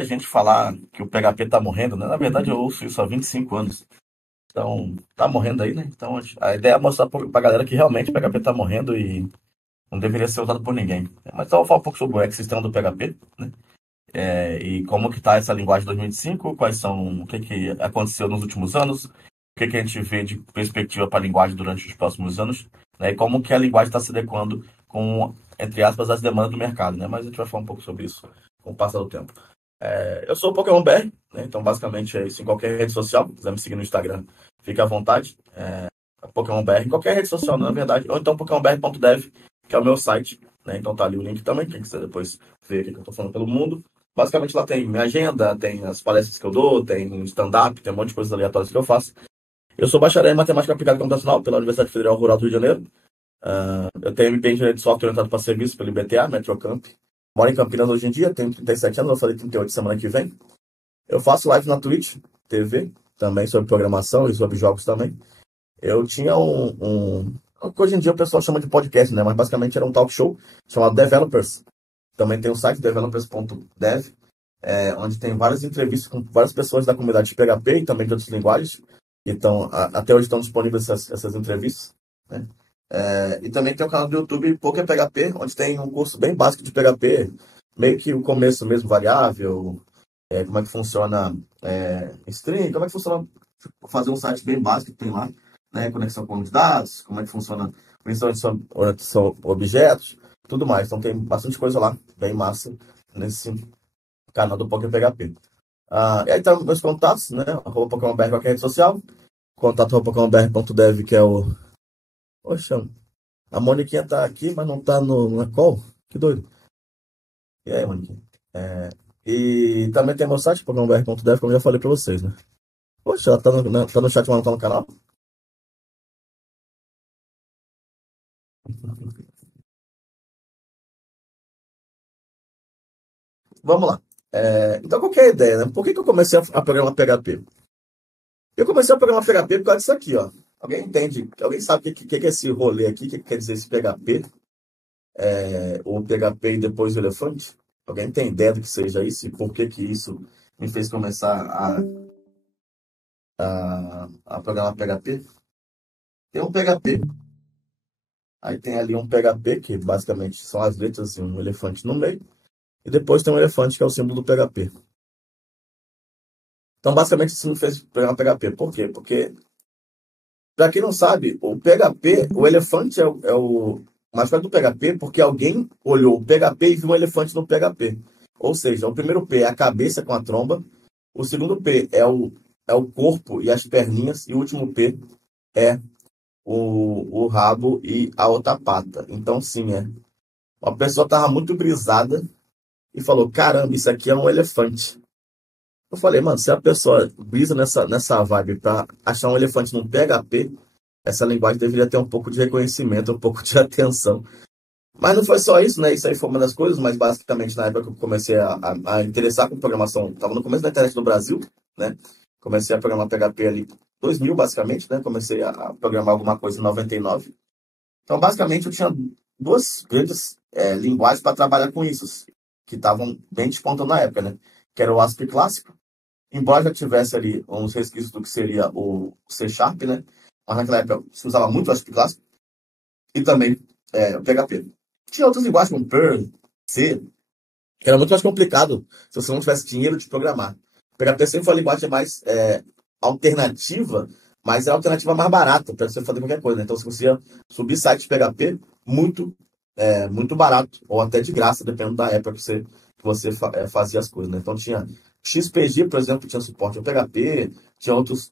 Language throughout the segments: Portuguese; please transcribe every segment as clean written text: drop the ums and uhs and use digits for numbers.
muita gente falar que o PHP tá morrendo, né? Na verdade, eu ouço isso há 25 anos. Então, tá morrendo aí, né? Então, a ideia é mostrar pra galera que realmente o PHP tá morrendo e não deveria ser usado por ninguém. Mas então eu vou falar um pouco sobre o ecossistema do PHP, né? E como que tá essa linguagem 2025, quais são, o que que aconteceu nos últimos anos, o que que a gente vê de perspectiva para a linguagem durante os próximos anos, né? E como que a linguagem está se adequando com, entre aspas, as demandas do mercado, né? Mas a gente vai falar um pouco sobre isso com o passar do tempo. Eu sou o Pokémon BR, né? Então basicamente é isso em qualquer rede social, se quiser me seguir no Instagram, fique à vontade. Pokémon BR, em qualquer rede social, na verdade, ou então pokémonbr.dev, que é o meu site, né? Então tá ali o link também, quem quiser depois ver o que eu tô falando pelo mundo. Basicamente lá tem minha agenda, tem as palestras que eu dou, tem stand-up, tem um monte de coisas aleatórias que eu faço. Eu sou bacharel em matemática aplicada e computacional pela Universidade Federal Rural do Rio de Janeiro. Eu tenho MBA em engenharia de software orientado para serviço pelo IBTA, Metrocamp. Moro em Campinas hoje em dia, tenho 37 anos, vou fazer 38 semana que vem. Eu faço live na Twitch, TV, também sobre programação e sobre jogos também. Eu tinha que hoje em dia o pessoal chama de podcast, né? Mas basicamente era um talk show chamado Developers. Também tem o site developers.dev, onde tem várias entrevistas com várias pessoas da comunidade de PHP e também de outras linguagens. Então, até hoje estão disponíveis essas entrevistas, né? E também tem o canal do YouTube Poké PHP, onde tem um curso bem básico de PHP, meio que o começo mesmo, variável, como é que funciona string, como é que funciona fazer um site bem básico que tem lá, né? Conexão com os dados, como é que funciona orientação a objetos, tudo mais. Então tem bastante coisa lá, bem massa, nesse canal do Poké PHP. E aí tá meus contatos, né? @PokémonBR em qualquer rede social. Contato @PokémonBR.dev, que é o. Poxa, a Moniquinha tá aqui, mas não tá na call? Que doido. E aí, Moniquinha? E também tem meu site, PokémonBR.dev, como eu já falei pra vocês, né? Poxa, ela tá no chat, mas não tá no canal? Vamos lá. Então, qual que é a ideia, né? Por que eu comecei a programar PHP? Eu comecei a programar PHP por causa disso aqui, ó. Alguém entende? Alguém sabe o que é esse rolê aqui? O que quer dizer esse PHP? O PHP e depois o elefante? Alguém tem ideia do que seja isso? E por que que isso me fez começar a programar PHP? Tem um PHP, aí tem ali um PHP, que basicamente são as letras e um elefante no meio. E depois tem um elefante, que é o símbolo do PHP. Então, basicamente, isso me fez programar PHP. Por quê? Porque, para quem não sabe, o PHP, o elefante é o mascote do PHP, porque alguém olhou o PHP e viu um elefante no PHP. Ou seja, o primeiro P é a cabeça com a tromba, o segundo P é o corpo e as perninhas, e o último P é o rabo e a outra pata. Então, sim, uma pessoa estava muito brisada e falou: caramba, isso aqui é um elefante. Eu falei, mano, se a pessoa brisa nessa vibe pra achar um elefante num PHP, essa linguagem deveria ter um pouco de reconhecimento, um pouco de atenção. Mas não foi só isso, né? Isso aí foi uma das coisas, mas basicamente na época que eu comecei a interessar com programação, estava no começo da internet no Brasil, né? Comecei a programar PHP ali 2000, basicamente, né? Comecei a programar alguma coisa em 99. Então, basicamente, eu tinha duas grandes linguagens para trabalhar com isso, que estavam bem despontando na época, né? Que era o ASP clássico, embora já tivesse ali uns resquícios do que seria o C Sharp, né? Mas naquela época se usava muito o ASP clássico, e também o PHP. Tinha outras linguagens como Perl, C, que era muito mais complicado se você não tivesse dinheiro de programar. O PHP sempre foi a linguagem mais alternativa, mas é a alternativa mais barata para você fazer qualquer coisa, né? Então, se você ia subir site de PHP, muito barato, ou até de graça, dependendo da época que você fazia as coisas, né? Então, tinha XPG, por exemplo, que tinha suporte ao PHP, tinha outros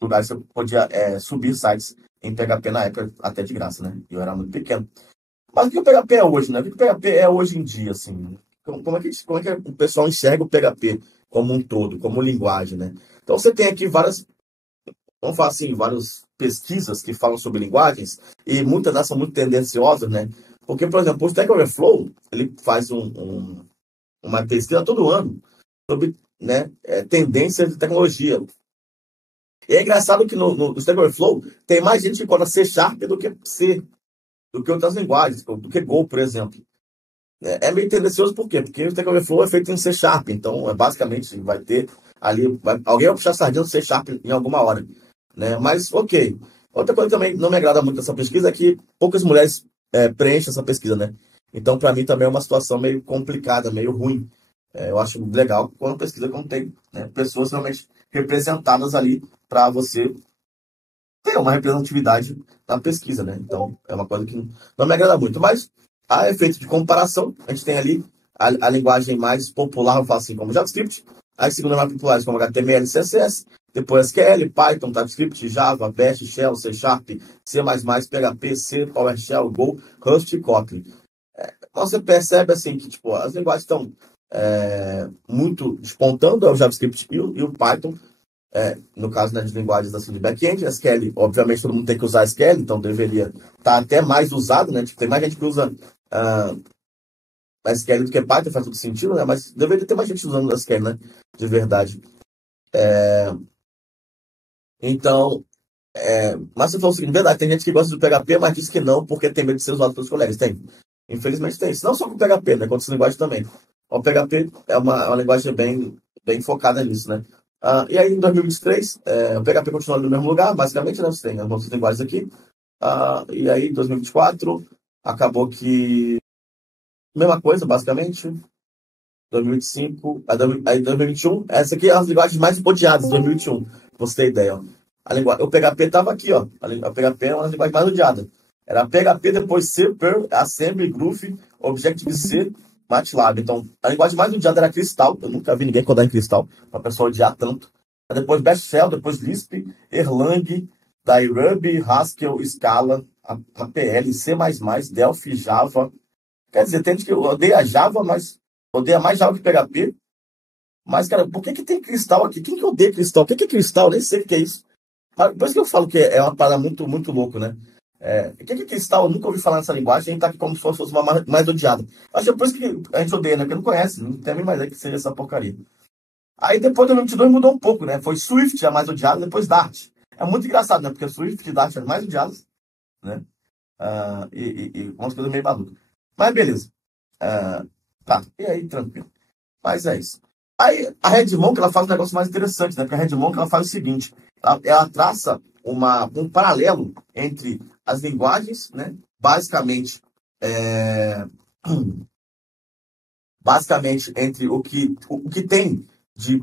lugares que você podia subir sites em PHP na época, até de graça, né? E eu era muito pequeno. Mas o que o PHP é hoje, né? O que o PHP é hoje em dia, assim? Como é que o pessoal enxerga o PHP como um todo, como linguagem, né? Então você tem aqui vamos falar assim, várias pesquisas que falam sobre linguagens, e muitas delas são muito tendenciosas, né? Porque, por exemplo, o Stack Overflow, ele faz uma pesquisa todo ano sobre, né, tendências de tecnologia. E é engraçado que no Stack Overflow tem mais gente que conta C Sharp do que C, do que outras linguagens, do que Go, por exemplo. É meio tendencioso por quê? Porque o Stack Overflow é feito em C Sharp, então basicamente vai ter ali, alguém vai puxar a sardinha do C Sharp em alguma hora, né? Mas ok. Outra coisa que também não me agrada muito dessa pesquisa é que poucas mulheres preenchem essa pesquisa, né? Então, para mim, também é uma situação meio complicada, meio ruim. Eu acho legal quando a pesquisa contém, né, pessoas realmente representadas ali para você ter uma representatividade na pesquisa, né? Então, é uma coisa que não me agrada muito. Mas, a efeito de comparação, a gente tem ali a linguagem mais popular, eu falo assim, como JavaScript, as segundas mais populares, como HTML, CSS, depois SQL, Python, TypeScript, Java, Bash, Shell, C Sharp, C++, PHP, C, PowerShell, Go, Rust e Kotlin. Então, você percebe assim que tipo, as linguagens estão muito despontando, é o JavaScript e o Python, no caso, né, de linguagens assim, de back-end. SQL, obviamente, todo mundo tem que usar SQL, então deveria estar até mais usado, né? Tipo, tem mais gente que usa SQL do que Python, faz todo sentido, né? Mas deveria ter mais gente usando SQL, né? De verdade. Então, mas você falou o seguinte, verdade, tem gente que gosta do PHP, mas diz que não, porque tem medo de ser usado pelos colegas. Tem. Infelizmente tem. Isso não só com o PHP, né? Com outras linguagens também. O PHP é uma linguagem bem focada nisso, né? E aí, em 2023, o PHP continua no mesmo lugar, basicamente, né? Você tem as outras linguagens aqui. E aí, em 2024, acabou que... Mesma coisa, basicamente. 2025, aí 2021, essa aqui é as linguagens mais odiadas de 2021, pra você ter ideia. Ó. O PHP estava aqui, ó. A PHP é uma das linguagens mais odiadas. Era PHP, depois C, Perl, Assembly, Groove, Objective-C, MATLAB. Então, a linguagem mais odiada era Crystal. Eu nunca vi ninguém codar em Crystal, pra pessoa odiar tanto. Aí depois Bash Shell, depois Lisp, Erlang, daí Ruby, Haskell, Scala, APL, C++, Delphi, Java. Quer dizer, tem gente que odeia Java, mas odeia mais Java que PHP. Mas, cara, por que tem cristal aqui? Quem que odeia cristal? O que é cristal? Eu nem sei o que é isso. Por isso que eu falo que é uma parada muito, muito louco, né? O que é cristal? Eu nunca ouvi falar nessa linguagem. A gente tá aqui como se fosse uma mais odiada. Acho que é por isso que a gente odeia, né? Porque não conhece. Não tem nem mais aí que seja essa porcaria. Aí depois do 2022 mudou um pouco, né? Foi Swift a mais odiada, depois Dart. É muito engraçado, né? Porque Swift e Dart são as mais odiadas, né? E umas coisas meio malucas. Mas beleza. Tá. E aí, tranquilo. Mas é isso. Aí a Redmonk ela faz um negócio mais interessante, né? Porque a Redmonk ela faz o seguinte: ela traça um paralelo entre as linguagens, né? É, basicamente entre o que tem de.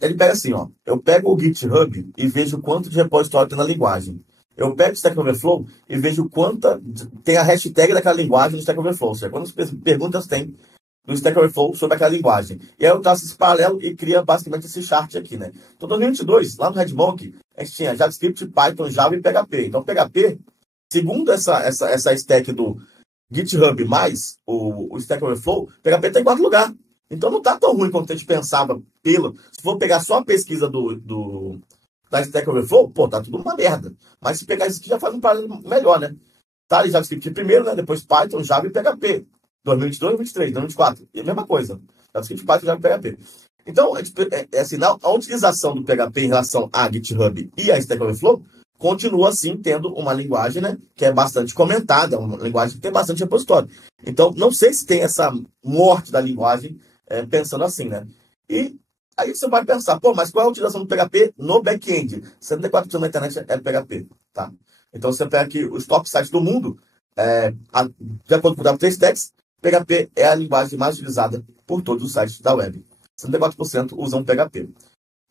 Ele pega assim, ó. Eu pego o GitHub e vejo quanto de repositório tem na linguagem. Eu pego o Stack Overflow e vejo quanta tem a hashtag daquela linguagem no Stack Overflow. Ou seja, quantas perguntas tem do Stack Overflow sobre aquela linguagem. E aí eu traço esse paralelo e cria basicamente esse chart aqui, né? Então, em 2022, lá no Redmonk, a gente tinha JavaScript, Python, Java e PHP. Então, PHP, segundo essa stack do GitHub mais o Stack Overflow, PHP está em quarto lugar. Então, não está tão ruim quanto a gente pensava. Se for pegar só a pesquisa da Stack Overflow, pô, tá tudo uma merda. Mas se pegar isso aqui, já faz um paralelo melhor, né? Tá ali JavaScript primeiro, né? Depois Python, Java e PHP. 2022, 2023, 2024. E a mesma coisa. JavaScript, Python, Java e PHP. Então, assim, a utilização do PHP em relação a GitHub e a Stack Overflow continua, assim, tendo uma linguagem, né, que é bastante comentada, uma linguagem que tem bastante repositório. Então, não sei se tem essa morte da linguagem pensando assim, né? E aí você vai pensar, pô, mas qual é a utilização do PHP no back-end? 74% da internet é PHP, tá? Então, você pega aqui os top sites do mundo, de acordo com o W3Techs, PHP é a linguagem mais utilizada por todos os sites da web. 64% usam PHP.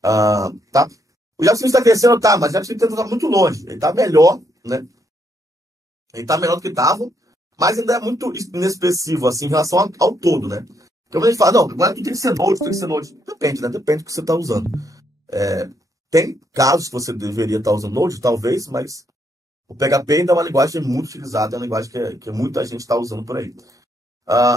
Tá? O JavaScript está crescendo, tá, mas o JavaScript está muito longe. Ele está melhor, né? Ele está melhor do que estava, mas ainda é muito inexpressivo, assim, em relação ao todo, né? Então, quando a gente fala, não, agora tu tem que ser Node, tem que ser Node. Depende, né? Depende do que você está usando. Tem casos que você deveria estar usando Node, talvez, mas o PHP ainda é uma linguagem muito utilizada, é uma linguagem que muita gente está usando por aí.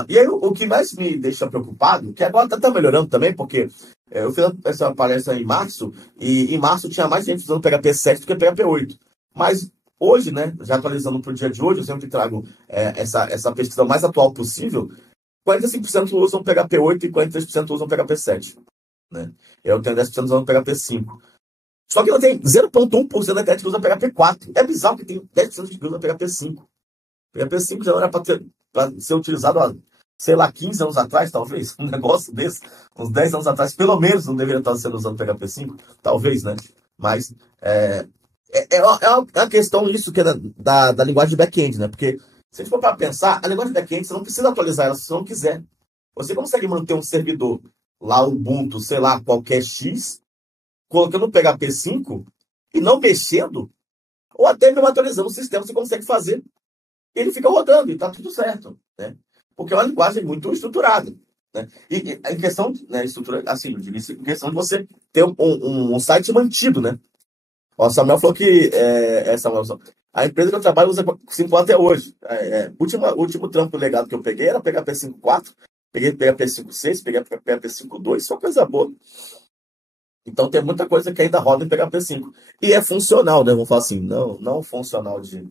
E aí, o que mais me deixa preocupado, que agora está melhorando também, porque eu fiz essa palestra em março, e em março tinha mais gente usando PHP 7 do que PHP 8. Mas hoje, né, já atualizando para o dia de hoje, eu sempre trago essa pesquisa mais atual possível, 45% usam PHP 8 e 43% usam PHP 7. Né? Eu tenho 10% usando PHP 5. Só que eu tenho 0,1% da internet que usa PHP 4. É bizarro que tem 10% que usa PHP 5. PHP 5 já não era para ser utilizado há, sei lá, 15 anos atrás, talvez. Um negócio desse, uns 10 anos atrás, pelo menos, não deveria estar sendo usando PHP 5. Talvez, né? Mas uma questão isso que é da linguagem de back-end, né? Porque se a gente for para pensar, a linguagem de back-end, você não precisa atualizar ela se você não quiser. Você consegue manter um servidor lá, Ubuntu, sei lá, qualquer X, colocando o PHP 5 e não mexendo, ou até mesmo atualizando o sistema, você consegue fazer. Ele fica rodando e está tudo certo, né? Porque é uma linguagem muito estruturada, né? E em questão, né, estrutura, assim, eu digo isso, em questão de você ter um site mantido, né? O Samuel falou que Samuel, a empresa que eu trabalho usa 5 até hoje. Último trampo legado que eu peguei era PHP 5.4, peguei PHP 5.6, peguei PHP 5.2, só coisa boa. Então tem muita coisa que ainda roda em PHP 5. E é funcional, né? Vamos falar assim, não funcional de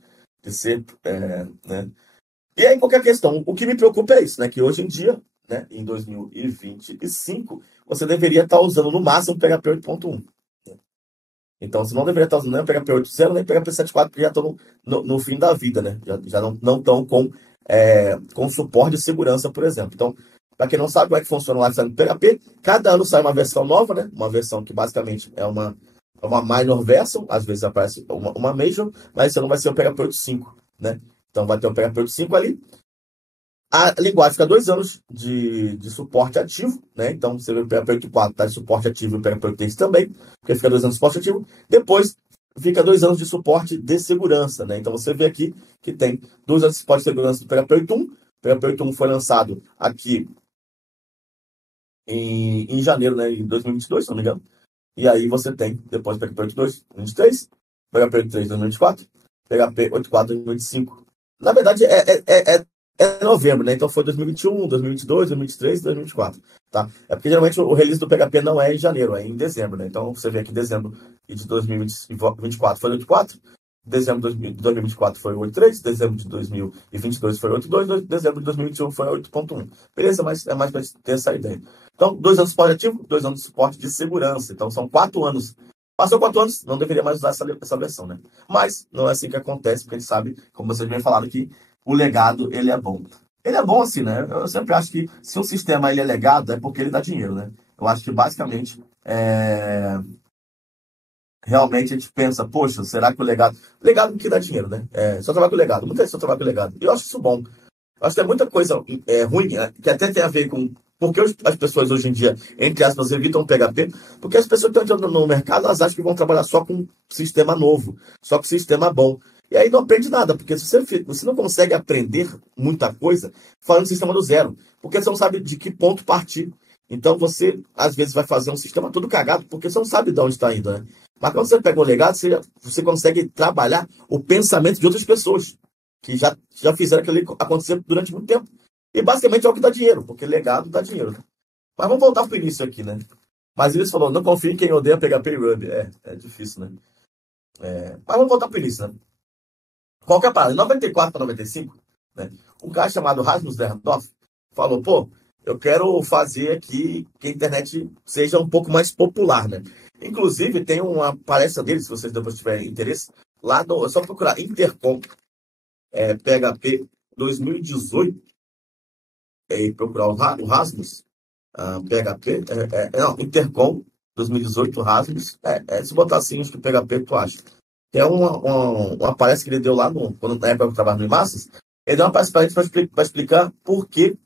ser, né? E aí, qualquer questão, o que me preocupa é isso, né? Que hoje em dia, né, em 2025, você deveria estar usando no máximo PHP 8.1. Então, você não deveria estar usando nem PHP 8.0, nem PHP 7.4, porque já estão no fim da vida, né? Já não estão com suporte de segurança, por exemplo. Então, para quem não sabe como é que funciona o lifecycle do PHP, cada ano sai uma versão nova, né? Uma versão que basicamente é uma minor version, às vezes aparece uma major, mas esse ano vai ser o PHP 8.5, né? Então vai ter o PHP 8.5 ali. A linguagem fica 2 anos de suporte ativo, né? Então você vê o PHP 8.4 está de suporte ativo e o PHP 8.6 também, porque fica 2 anos de suporte ativo. Depois fica 2 anos de suporte de segurança, né? Então você vê aqui que tem 2 anos de suporte de segurança do PHP 8.1. O PHP 8.1 foi lançado aqui em janeiro, né? Em 2022, se não me engano. E aí você tem, depois PHP 8.2, 2023, PHP 8.3, 2024, PHP 8.4, 2025. Na verdade, é novembro, né? Então foi 2021, 2022, 2023, 2024, tá? É porque geralmente o release do PHP não é em janeiro, é em dezembro, né? Então você vê aqui dezembro de 2024 foi 8.4, dezembro de 2024 foi 8.3, dezembro de 2022 foi 8.2, dezembro de 2021 foi 8.1. Beleza? Mas é mais para ter essa ideia. Então, 2 anos de suporte ativo, 2 anos de suporte de segurança. Então, são 4 anos. Passou 4 anos, não deveria mais usar essa versão, né? Mas não é assim que acontece, porque a gente sabe, como vocês vem falando aqui, o legado, ele é bom. Ele é bom assim, né? Eu sempre acho que se um sistema ele é legado, é porque ele dá dinheiro, né? Eu acho que, basicamente, realmente a gente pensa, poxa, será que o legado... Legado que dá dinheiro, né? Só trabalho com legado. Muita gente só trabalha com legado. E eu acho isso bom. Eu acho que é muita coisa ruim, né? Que até tem a ver com... Por que as pessoas hoje em dia, entre aspas, evitam o PHP? Porque as pessoas que estão entrando no mercado, elas acham que vão trabalhar só com sistema novo, só com sistema bom. E aí não aprende nada, porque se você não consegue aprender muita coisa falando de sistema do zero, porque você não sabe de que ponto partir. Então você, às vezes, vai fazer um sistema todo cagado, porque você não sabe de onde está indo, né? Mas quando você pega um legado, você consegue trabalhar o pensamento de outras pessoas que já fizeram aquilo acontecer durante muito tempo. E basicamente é o que dá dinheiro, porque legado dá dinheiro, né? Mas vamos voltar para o início aqui, né? Mas eles falou, não confie em quem odeia PHP e Ruby. É difícil, né? Mas vamos voltar para o início, né? Qual que é a parada? Em 94 para 95, né? Um cara chamado Rasmus Lerndorf falou, pô, eu quero fazer aqui que a internet seja um pouco mais popular, né? Inclusive, tem uma palestra dele, se vocês depois tiverem interesse, lá é só procurar Intercom, PHP 2018, e procurar o Rasmus, PHP, não, Intercom 2018 Rasmus, se botar assim, acho que PHP tu acha. É uma palestra que ele deu lá, na época que eu trabalhava no Imassas, ele deu uma palestra para explicar por que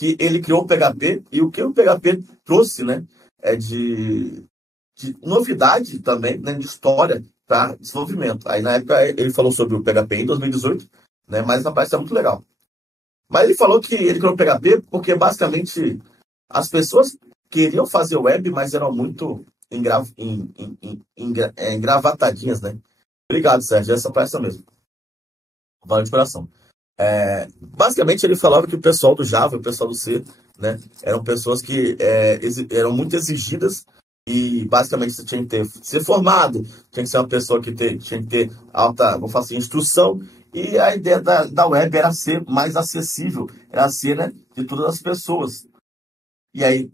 ele criou o PHP e o que o PHP trouxe, né, de novidade também, né, de história para desenvolvimento. Aí na época ele falou sobre o PHP em 2018, né, mas a palestra é muito legal. Mas ele falou que ele criou o PHP porque basicamente as pessoas queriam fazer web, mas eram muito engravatadinhas, né? Obrigado, Sérgio. Essa palestra mesmo. Valeu de coração. Basicamente, ele falava que o pessoal do Java, o pessoal do C, né, eram pessoas que eram muito exigidas e, basicamente, você tinha que ser formado, tinha que ser uma pessoa que tinha que ter alta, vamos falar assim, instrução. E a ideia da web era ser mais acessível, era ser, né, de todas as pessoas. E aí,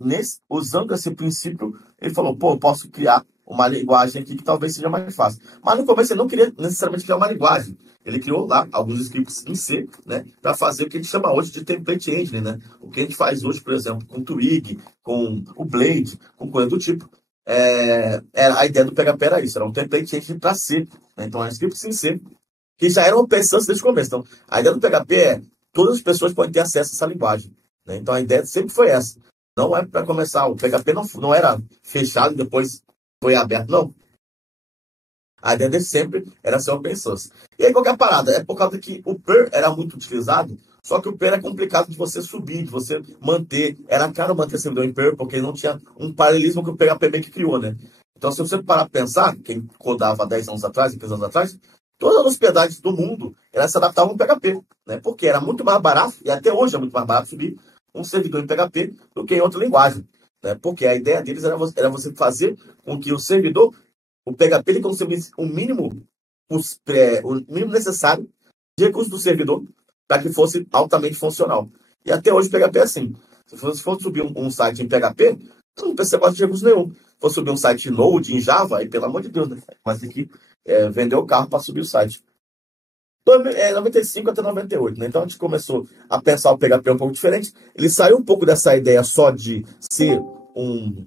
usando esse princípio, ele falou, pô, eu posso criar uma linguagem aqui que talvez seja mais fácil. Mas no começo ele não queria necessariamente criar uma linguagem. Ele criou lá alguns scripts em C, né, para fazer o que a gente chama hoje de template engine, né? O que a gente faz hoje, por exemplo, com o Twig, com o Blade, com coisa do tipo. A ideia do PHP era isso, era um template engine para C, né? Então, é scripts em C, que já eram open source desde o começo. Então, a ideia do PHP é todas as pessoas podem ter acesso a essa linguagem, né? Então, a ideia sempre foi essa. Não é para começar, o PHP não era fechado e depois foi aberto, não. A ideia dele sempre era ser open source. E aí, qualquer parada? É por causa que o PER era muito utilizado, só que o PER é complicado de você subir, de você manter. Era caro manter servidor em PER, porque não tinha um paralelismo que o PHP meio que criou, né? Então, se você parar para pensar, quem codava 10 anos atrás, 15 anos atrás, todas as hospedagem do mundo, elas se adaptavam ao PHP, né? Porque era muito mais barato, e até hoje é muito mais barato subir um servidor em PHP do que em outra linguagem, né? Porque a ideia deles era você fazer com que o servidor, o PHP, ele consumisse o mínimo necessário de recursos do servidor para que fosse altamente funcional. E até hoje o PHP é assim. Se você for subir um site em PHP, você não precisa de recurso nenhum. Se for subir um site em Node, em Java, aí pelo amor de Deus, né? Mas aqui vender o carro para subir o site. 95 até 98, né? Então a gente começou a pensar o PHP um pouco diferente. Ele saiu um pouco dessa ideia só de ser um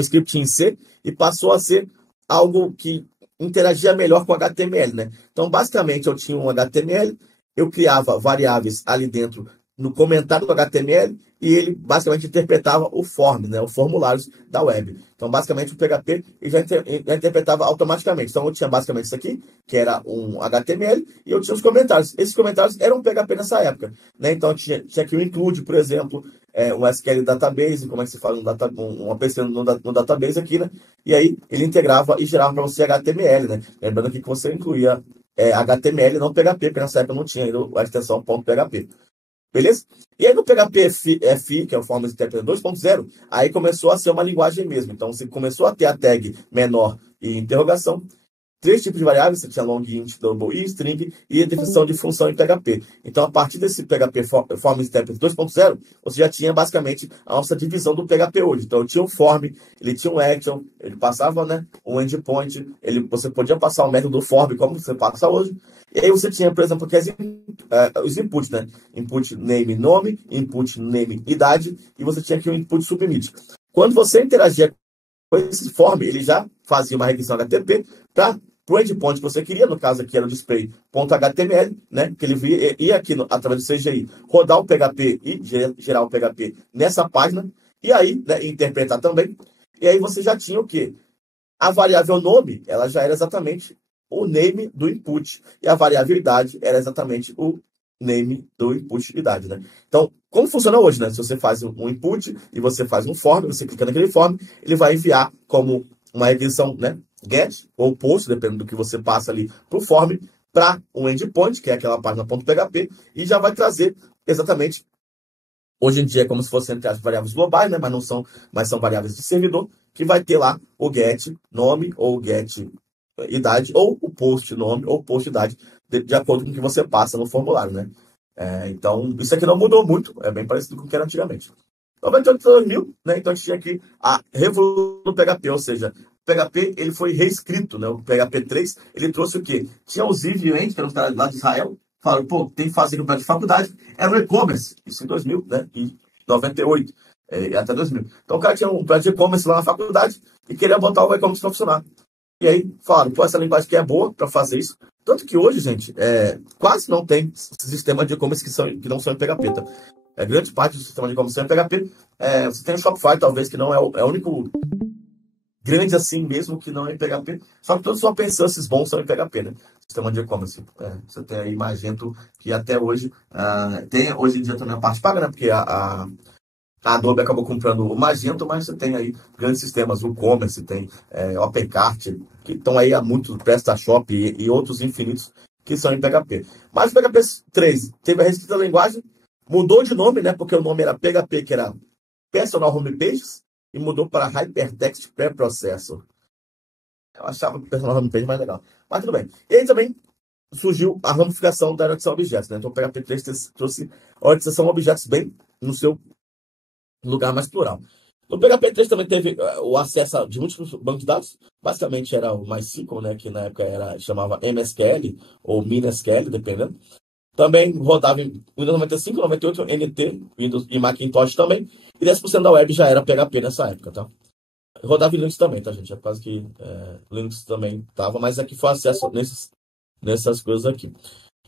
script em C e passou a ser algo que interagia melhor com HTML, né? Então, basicamente, eu tinha um HTML, eu criava variáveis ali dentro no comentário do HTML e ele basicamente interpretava o form, né? Os formulários da web. Então, basicamente, o PHP ele já interpretava automaticamente. Então, eu tinha basicamente isso aqui, que era um HTML, e eu tinha os comentários. Esses comentários eram PHP nessa época, né? Então, tinha aqui o include, por exemplo, um SQL database, como é que se fala uma pessoa no database aqui, né? E aí ele integrava e gerava para você HTML, né? Lembrando aqui que você incluía HTML, não PHP, porque nessa época não tinha ainda a extensão .php. Beleza? E aí no PHP FI, que é o Forms Interpreter 2.0, aí começou a ser uma linguagem mesmo. Então você começou a ter a tag menor e interrogação. 3 tipos de variáveis, você tinha long, int, double e string, e a definição de função em PHP. Então, a partir desse PHP Forms Interpreter 2.0, você já tinha basicamente a nossa divisão do PHP hoje. Então, tinha um form, ele tinha um action, ele passava, né, um endpoint, você podia passar o método do form, como você passa hoje. E aí você tinha, por exemplo, os inputs, né? Input name nome, input name idade, e você tinha aqui o input submit. Quando você interagia com esse form, ele já fazia uma requisição HTTP para o endpoint que você queria, no caso aqui era o display.html, né? Que ele ia aqui através do CGI rodar o PHP e gerar o PHP nessa página, e aí, né, interpretar também. E aí você já tinha o quê? A variável nome, ela já era exatamente o name do input, e a variável idade era exatamente o name do input idade, né? Então, como funciona hoje, né? Se você faz um input e você faz um form, você clica naquele form, ele vai enviar como uma requisição, né? Get ou post, dependendo do que você passa ali para o form, para um endpoint, que é aquela página .php, e já vai trazer exatamente. Hoje em dia é como se fossem entre as variáveis globais, né? Mas são variáveis de servidor, que vai ter lá o get nome ou get idade, ou o post nome ou post idade, de acordo com o que você passa no formulário, né? Então, isso aqui não mudou muito, é bem parecido com o que era antigamente. 98 2000, né? Então a gente tinha aqui a revolução do PHP, ou seja, o PHP ele foi reescrito, né? O PHP 3, ele trouxe o quê? Tinha os Eviant, que eram os caras lá de Israel, falaram, pô, tem que fazer campeonato de faculdade, era o e-commerce, isso em 2000, né? E 98, até 2000. Então o cara tinha um projeto de e-commerce lá na faculdade e queria botar o e-commerce para funcionar. E aí falaram, pô, essa linguagem aqui é boa para fazer isso. Tanto que hoje, gente, quase não tem sistema de e-commerce que não são em PHP, tá? Grande parte do sistema de e-commerce é em PHP. Você tem o Shopify, talvez, que não é o único grande assim mesmo que não é em PHP. Só que todos os open sources bons são em PHP, né? Sistema de e-commerce. Você tem aí Magento, que até hoje tem hoje em dia também a parte paga, né? Porque a Adobe acabou comprando o Magento, mas você tem aí grandes sistemas, o e-commerce, tem OpenCart, que estão aí há muito, PrestaShop e outros infinitos que são em PHP. Mas o PHP 3 teve a reescrita da linguagem, mudou de nome, né? Porque o nome era PHP, que era Personal Home Pages, e mudou para Hypertext Preprocessor. Eu achava o Personal Home Page mais legal. Mas tudo bem. E aí também surgiu a ramificação da orientação a objetos, né? Então o PHP 3 trouxe a orientação a objetos bem no seu lugar mais plural. No PHP 3 também teve o acesso de múltiplos bancos de dados. Basicamente era o MySQL, né, que na época chamava MSQL ou MinSQL, dependendo. Também rodava em Windows 95, 98, NT, Windows e Macintosh também. E 10% da web já era PHP nessa época, tá? Rodava em Linux também, tá, gente? É quase que Linux também tava, mas aqui foi acesso nessas coisas aqui.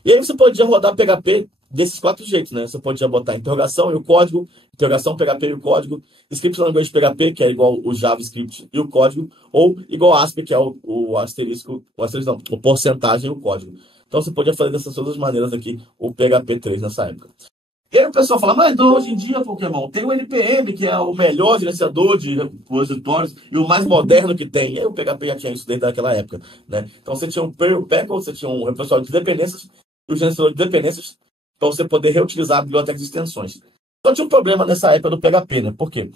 E aí você podia rodar PHP desses 4 jeitos, né? Você podia botar interrogação e o código, interrogação, PHP e o código, script language PHP, que é igual o JavaScript e o código, ou igual ASP, que é o asterisco, não, o porcentagem e o código. Então você podia fazer dessas todas as maneiras aqui o PHP 3 nessa época. E aí o pessoal fala, mas hoje em dia, Pokémon, tem o NPM, que é o melhor gerenciador de repositórios e o mais moderno que tem. E aí o PHP já tinha isso desde aquela época, né? Então você tinha um Packle, você tinha um repositório de dependências e o gerenciador de dependências para você poder reutilizar a biblioteca de extensões. Então tinha um problema nessa época do PHP, né? Por quê?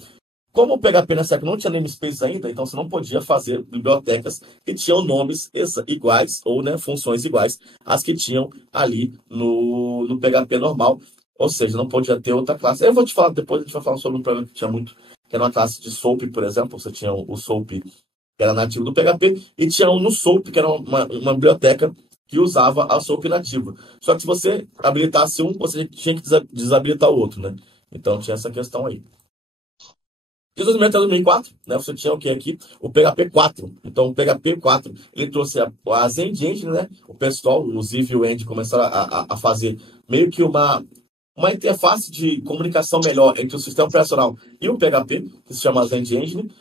Como o PHP nessa época não tinha namespace ainda, então você não podia fazer bibliotecas que tinham nomes iguais ou, né, funções iguais às que tinham ali no PHP normal. Ou seja, não podia ter outra classe. Eu vou te falar depois, a gente vai falar sobre um problema que tinha muito, que era uma classe de SOAP, por exemplo. Você tinha o SOAP, que era nativo do PHP, e tinha um no SOAP, que era uma biblioteca que usava a SOAP nativa. Só que se você habilitasse um, você tinha que desabilitar o outro, né? Então tinha essa questão aí. De 2000 até 2004, né, você tinha o que aqui? O PHP 4. Então, o PHP 4, ele trouxe a Zend Engine, né? O pessoal, o Ziv e o End começaram a fazer meio que uma interface de comunicação melhor entre o sistema operacional e o PHP, que se chama Zend Engine,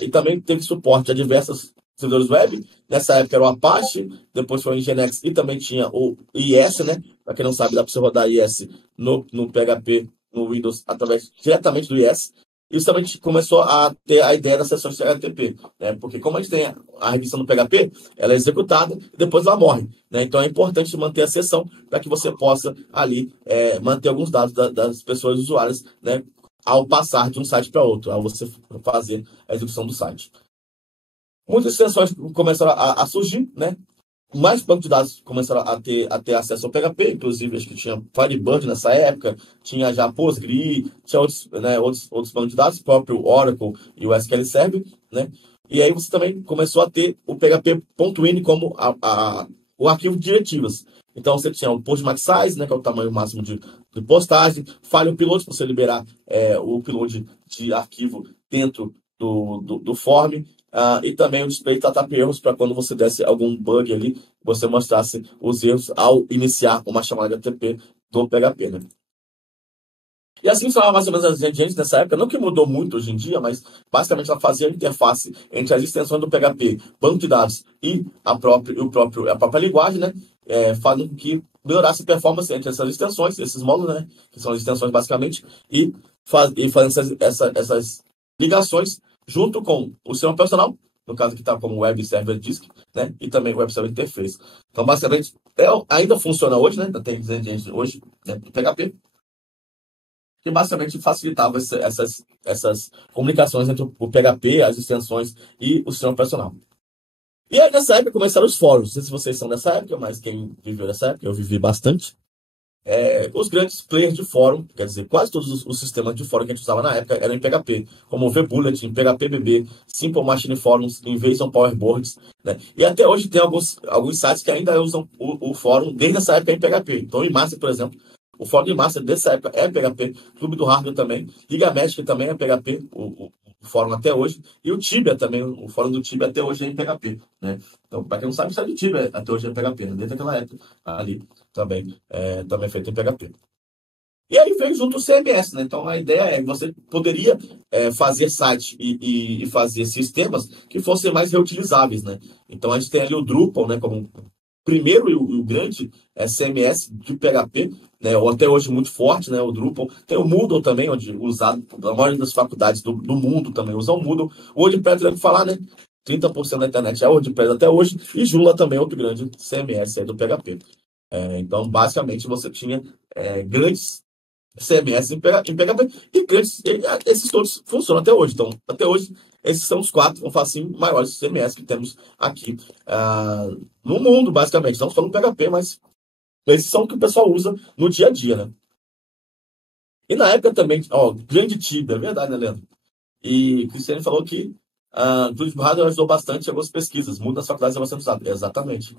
e também teve suporte a diversos servidores web. Nessa época era o Apache, depois foi o Nginx e também tinha o IS, né? Para quem não sabe, dá para você rodar IS no PHP, no Windows, diretamente do IS. Isso também começou a ter a ideia das sessões de HTTP, né? Porque como a gente tem a revisão do PHP, ela é executada e depois ela morre, né? Então é importante manter a sessão para que você possa ali manter alguns dados das pessoas usuárias, né? Ao passar de um site para outro, ao você fazer a execução do site. Muitas extensões começaram a surgir, né? Mais bancos de dados começaram a ter acesso ao PHP, inclusive acho que tinha Firebird nessa época, tinha já Postgre, tinha outros bancos de dados, o próprio Oracle e o SQL Server, né? E aí você também começou a ter o PHP.ini como o arquivo de diretivas. Então você tinha o Post Max Size, né, que é o tamanho máximo de postagem, File Upload, para você liberar o upload de arquivo dentro do form, e também o display tap erros para quando você desse algum bug ali, você mostrasse os erros ao iniciar uma chamada HTTP do PHP, né? E assim funcionava mais ou menos a gente nessa época, não que mudou muito hoje em dia, mas basicamente ela fazia a interface entre as extensões do PHP, banco de dados e a própria linguagem, né? Fazendo com que melhorasse a performance entre essas extensões, esses módulos, né? Que são as extensões basicamente, e fazendo essas ligações junto com o sistema operacional, no caso que está como Web Server Disk, né? E também Web Server Interface. Então, basicamente, ainda funciona hoje, né? Ainda tem gente hoje, né, do PHP, que basicamente facilitava essas comunicações entre o PHP, as extensões e o sistema operacional. E aí, nessa época, começaram os fóruns. Não sei se vocês são dessa época, mas quem viveu nessa época, eu vivi bastante. Os grandes players de fórum, quer dizer, quase todos os sistemas de fórum que a gente usava na época eram em PHP, como o VBulletin, PHPBB, Simple Machine Forums, Invasion Powerboards, né? E até hoje tem alguns sites que ainda usam o fórum desde essa época em PHP. Então, o eMaster, por exemplo, o fórum de Master dessa época é PHP, Clube do Hardware também, Liga Magic também é PHP, o fórum até hoje, e o Tibia também, o fórum do Tibia até hoje é em PHP, né? Então, para quem não sabe, o site do Tibia até hoje é em PHP, né? Desde aquela época ali também é feito em PHP. E aí veio junto o CMS, né? Então a ideia é que você poderia fazer site e fazer sistemas que fossem mais reutilizáveis, né? Então a gente tem ali o Drupal, né, como primeiro e o grande CMS de PHP, né, ou até hoje muito forte, né, o Drupal. Tem o Moodle também, onde usado a maioria das faculdades do mundo também usam o Moodle. O WordPress, deve falar, né, 30% da internet é o WordPress até hoje, e Joomla também é outro grande CMS aí do PHP. Então, basicamente, você tinha grandes CMS em PHP, e esses todos funcionam até hoje. Então, até hoje, esses são os 4, vamos falar assim, maiores CMS que temos aqui no mundo, basicamente. Não só no PHP, mas esses são o que o pessoal usa no dia a dia, né? E na época também, grande Tibia, é verdade, né, Leandro? E Cristiane falou que Cruz Barrado ajudou bastante em algumas pesquisas. Muitas faculdades é bastante usado. Exatamente.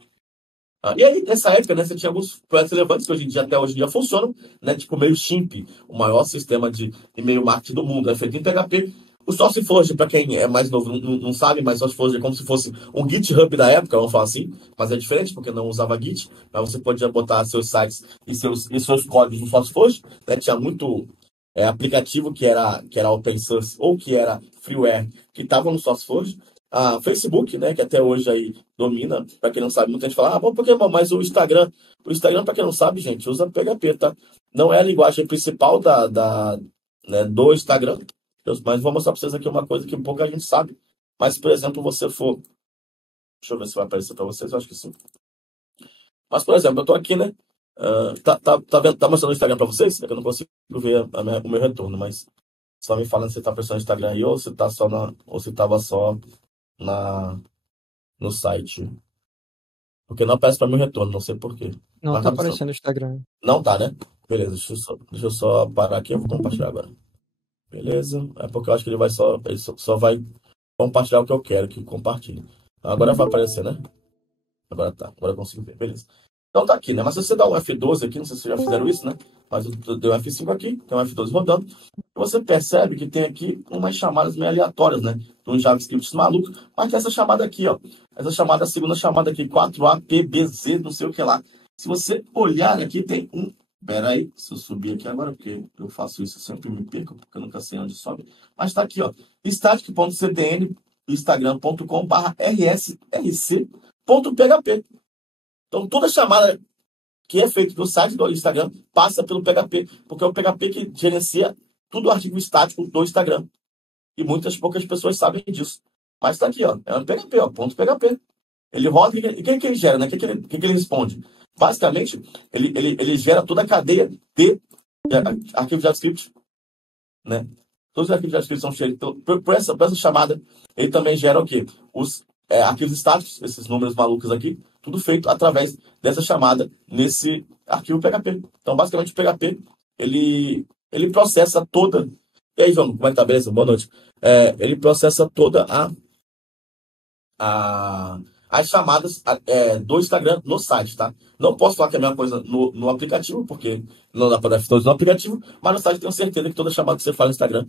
E aí, nessa época, né, você tinha alguns projetos relevantes que hoje em dia, até hoje em dia, funcionam, né? Tipo o MailChimp, o maior sistema de e-mail marketing do mundo, é feito em PHP. O SourceForge, para quem é mais novo, não sabe, mas SourceForge é como se fosse um GitHub da época, vamos falar assim, mas é diferente porque não usava Git, mas você podia botar seus sites e seus códigos no SourceForge, né? Tinha muito aplicativo que era open source ou que era freeware que estava no SourceForge. Facebook, né, que até hoje aí domina, para quem não sabe, muita gente fala, bom, Pokémon, mas o Instagram, para quem não sabe, gente, usa PHP, tá? Não é a linguagem principal né, do Instagram, mas vou mostrar para vocês aqui uma coisa que pouca gente sabe. Mas, por exemplo, você for, deixa eu ver se vai aparecer para vocês, eu acho que sim. Mas, por exemplo, eu tô aqui, né, tá vendo, tá mostrando o Instagram para vocês? É que eu não consigo ver o meu retorno, mas só me falando se tá aparecendo o Instagram aí ou se tá só ou se tava só no site. Porque não aparece para mim o retorno, não sei por quê. Não Mas tá rapidão. aparecendo no Instagram. Não tá, né? Beleza, deixa eu só parar aqui, eu vou compartilhar agora. Beleza? É porque eu acho que ele só vai compartilhar o que eu quero que compartilhe. Agora vai aparecer, né? Agora tá, agora eu consigo ver, beleza. Então tá aqui, né? Mas se você dá um F12 aqui, não sei se vocês já fizeram isso, né? Mas eu dei um F5 aqui, tem um F12 rodando. Você percebe que tem aqui umas chamadas meio aleatórias, né? Um JavaScript maluco. Mas tem essa chamada aqui, ó. Essa chamada, a segunda chamada aqui, 4APBZ, não sei o que lá. Se você olhar aqui, tem um. Pera aí, se eu subir aqui agora, porque eu faço isso, eu sempre me perco, porque eu nunca sei onde sobe. Mas tá aqui, ó. static.cdn, instagram.com/rsrc.php. Então, toda chamada que é feita no site do Instagram passa pelo PHP, porque é o PHP que gerencia tudo o arquivo estático do Instagram. E poucas pessoas sabem disso. Mas está aqui, ó, é um PHP, ó, ponto PHP. Ele roda, e o que ele gera, né? O que ele responde? Basicamente, ele gera toda a cadeia de arquivos JavaScript, né? Todos os arquivos JavaScript são cheios. Então, por essa chamada, ele também gera o quê? Os arquivos estáticos, esses números malucos aqui, tudo feito através dessa chamada nesse arquivo PHP. Então, basicamente, o PHP, ele processa toda... E aí, João, como é que tá? Beleza? Boa noite. Ele processa toda as chamadas do Instagram no site, tá? Não posso falar que é a mesma coisa no aplicativo, porque não dá para dar F12 no aplicativo, mas no site tenho certeza que toda chamada que você faz no Instagram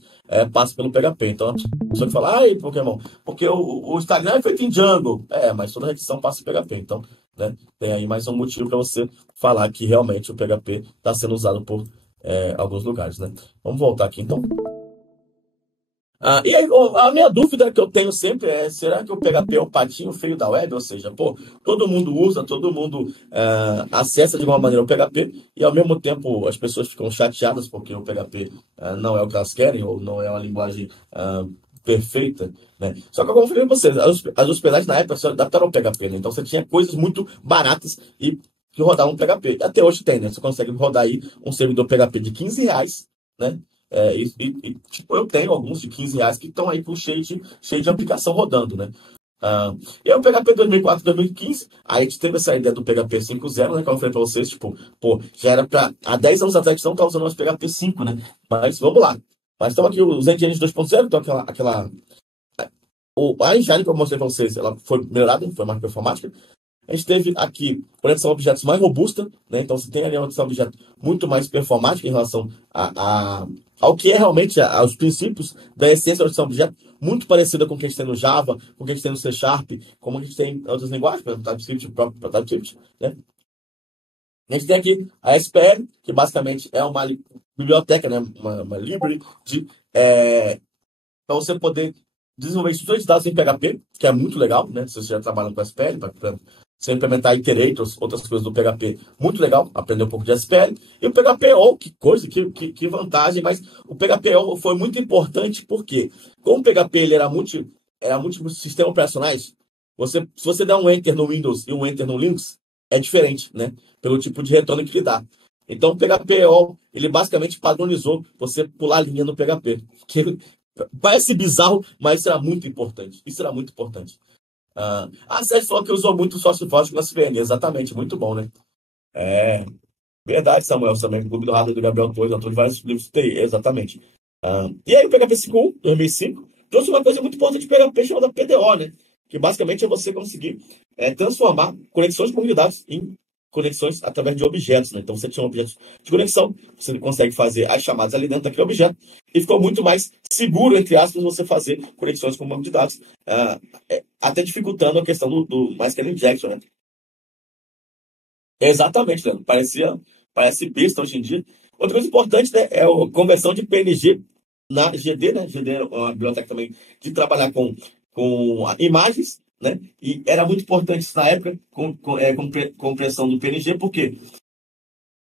passa pelo PHP. Então, a pessoa que fala, ai, Pokémon, porque o Instagram é feito em Django. Mas toda requisição passa em PHP. Então, né, tem aí mais um motivo para você falar que realmente o PHP está sendo usado por alguns lugares, né? Vamos voltar aqui, então. E aí, a minha dúvida que eu tenho sempre é, será que o PHP é o patinho feio da web? Ou seja, todo mundo usa, todo mundo acessa de uma maneira o PHP e ao mesmo tempo as pessoas ficam chateadas porque o PHP não é o que elas querem ou não é uma linguagem perfeita, né? Só que, como eu falei para vocês, as hospedagens na época só adaptaram ao PHP, né? Então você tinha coisas muito baratas e que rodavam no PHP. Até hoje tem, né? Você consegue rodar aí um servidor PHP de R$ 15, né? Tipo, eu tenho alguns de R$ 15 que estão aí cheio de aplicação rodando, né? E aí o PHP 2004, 2015, aí a gente teve essa ideia do PHP 5.0, né? Como eu falei para vocês, tipo, já era para há 10 anos atrás que não tá usando mais PHP 5, né? Mas vamos lá. Mas estão aqui os engines 2.0, então a engine que eu mostrei para vocês, ela foi melhorada, foi mais performática. A gente teve aqui orientação a objetos mais robusta, né? Então você tem ali uma orientação a objeto muito mais performática em relação ao que é realmente aos princípios da essência da orientação a objeto, muito parecida com o que a gente tem no Java, com o que a gente tem no C Sharp, como a gente tem em outras linguagens, por exemplo, TypeScript, próprio TypeScript, né? A gente tem aqui a SPL, que basicamente é uma biblioteca, né? Uma library para você poder desenvolver estruturas de dados em PHP, que é muito legal, né? Se você já trabalha com SPL, para você implementar iterators, outras coisas do PHP, muito legal, aprender um pouco de SPL. E o PHP-O, que coisa, que vantagem, mas o PHP-O foi muito importante porque, como o PHP ele era múltiplos sistemas operacionais, se você der um Enter no Windows e um Enter no Linux, é diferente, né? Pelo tipo de retorno que ele dá. Então, o PHP-O, ele basicamente padronizou você pular a linha no PHP. Que parece bizarro, mas isso era muito importante. Isso era muito importante. A Sérgio falou que usou muito o SourceForge com a CVN. Exatamente, muito bom, né? Verdade, Samuel, também. O Clube do Rádio do Gabriel Torres, autor de vários livros de TI. Exatamente. E aí o PHP 5.1, 2005, trouxe uma coisa muito importante de PHP chamada PDO, né? Que basicamente é você conseguir transformar conexões de comunidades em conexões através de objetos, né? Então você tinha objetos de conexão, você consegue fazer as chamadas ali dentro daquele objeto, e ficou muito mais seguro, entre aspas, você fazer conexões com o banco de dados, até dificultando a questão do MySQL Injection, né? Exatamente, Leandro. Parece besta hoje em dia. Outra coisa importante, né, é a conversão de PNG na GD, né? GD é uma biblioteca também de trabalhar com imagens, né? E era muito importante isso na época, com compressão do PNG, porque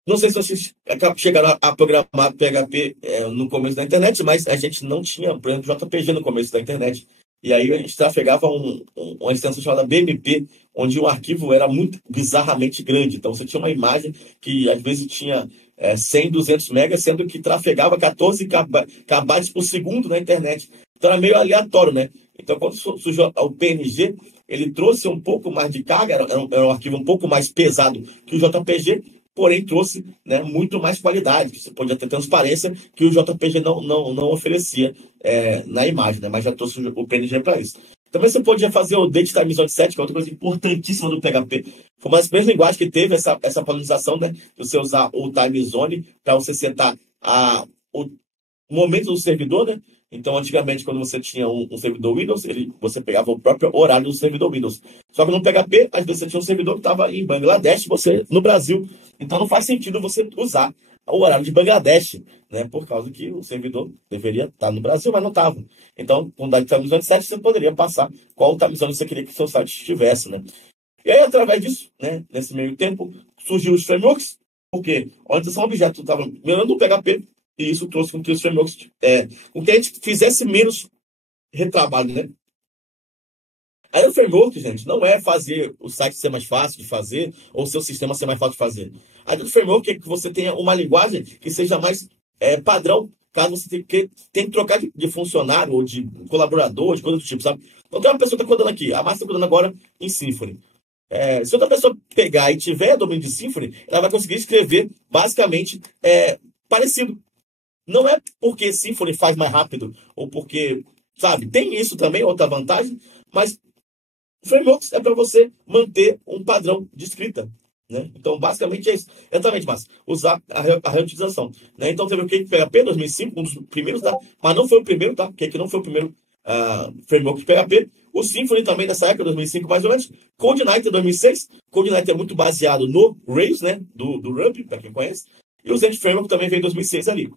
não sei se vocês chegaram a programar PHP no começo da internet, mas a gente não tinha, por exemplo, JPG no começo da internet. E aí a gente trafegava uma extensão chamada BMP, onde o arquivo era muito bizarramente grande. Então você tinha uma imagem que às vezes tinha 100, 200 megas, sendo que trafegava 14 kbytes por segundo na internet. Então era meio aleatório, né? Então quando surgiu o PNG, ele trouxe um pouco mais de carga, era um arquivo um pouco mais pesado que o JPG, porém trouxe, né, muito mais qualidade, que você podia ter transparência que o JPG não oferecia na imagem, né, mas já trouxe o PNG para isso. Também você podia fazer o Date Time Zone Set, que é outra coisa importantíssima do PHP. Foi uma das primeiras linguagens que teve essa padronização, né, de você usar o time zone para você setar o momento do servidor, né? Então, antigamente, quando você tinha um servidor Windows, você pegava o próprio horário do servidor Windows. Só que no PHP, às vezes você tinha um servidor que estava em Bangladesh, você no Brasil. Então, não faz sentido você usar o horário de Bangladesh, né? Por causa que o servidor deveria estar no Brasil, mas não estava. Então, com o Date Time Zone 7, você poderia passar qual time zone você queria que o seu site estivesse, né? E aí, através disso, né, nesse meio tempo, surgiu os frameworks, porque a orientação a objeto estava melhorando o PHP, e isso trouxe com que os frameworks, com que a gente fizesse menos retrabalho, né? Aí o framework, gente, não é fazer o site ser mais fácil de fazer ou o seu sistema ser mais fácil de fazer. A ideia do framework é que você tenha uma linguagem que seja mais padrão, caso você tenha que trocar de funcionário ou de colaborador, de coisa do tipo, sabe? Então tem uma pessoa que está codando aqui, a Márcia está codando agora em Symfony. Se outra pessoa pegar e tiver domínio de Symfony, ela vai conseguir escrever basicamente parecido. Não é porque Symfony faz mais rápido, ou porque, sabe, tem isso também, outra vantagem, mas frameworks é para você manter um padrão de escrita, né? Então, basicamente é isso. Exatamente, mas usar a reutilização, né? Então, teve o Cake PHP 2005, um dos primeiros, tá? Mas não foi o primeiro, tá? Cake não foi o primeiro framework de PHP. O Symfony também nessa época, 2005 mais ou menos. CodeNight 2006. CodeNight é muito baseado no Rails, né? Do Ruby, para quem conhece. E o Zend Framework também veio em 2006 ali.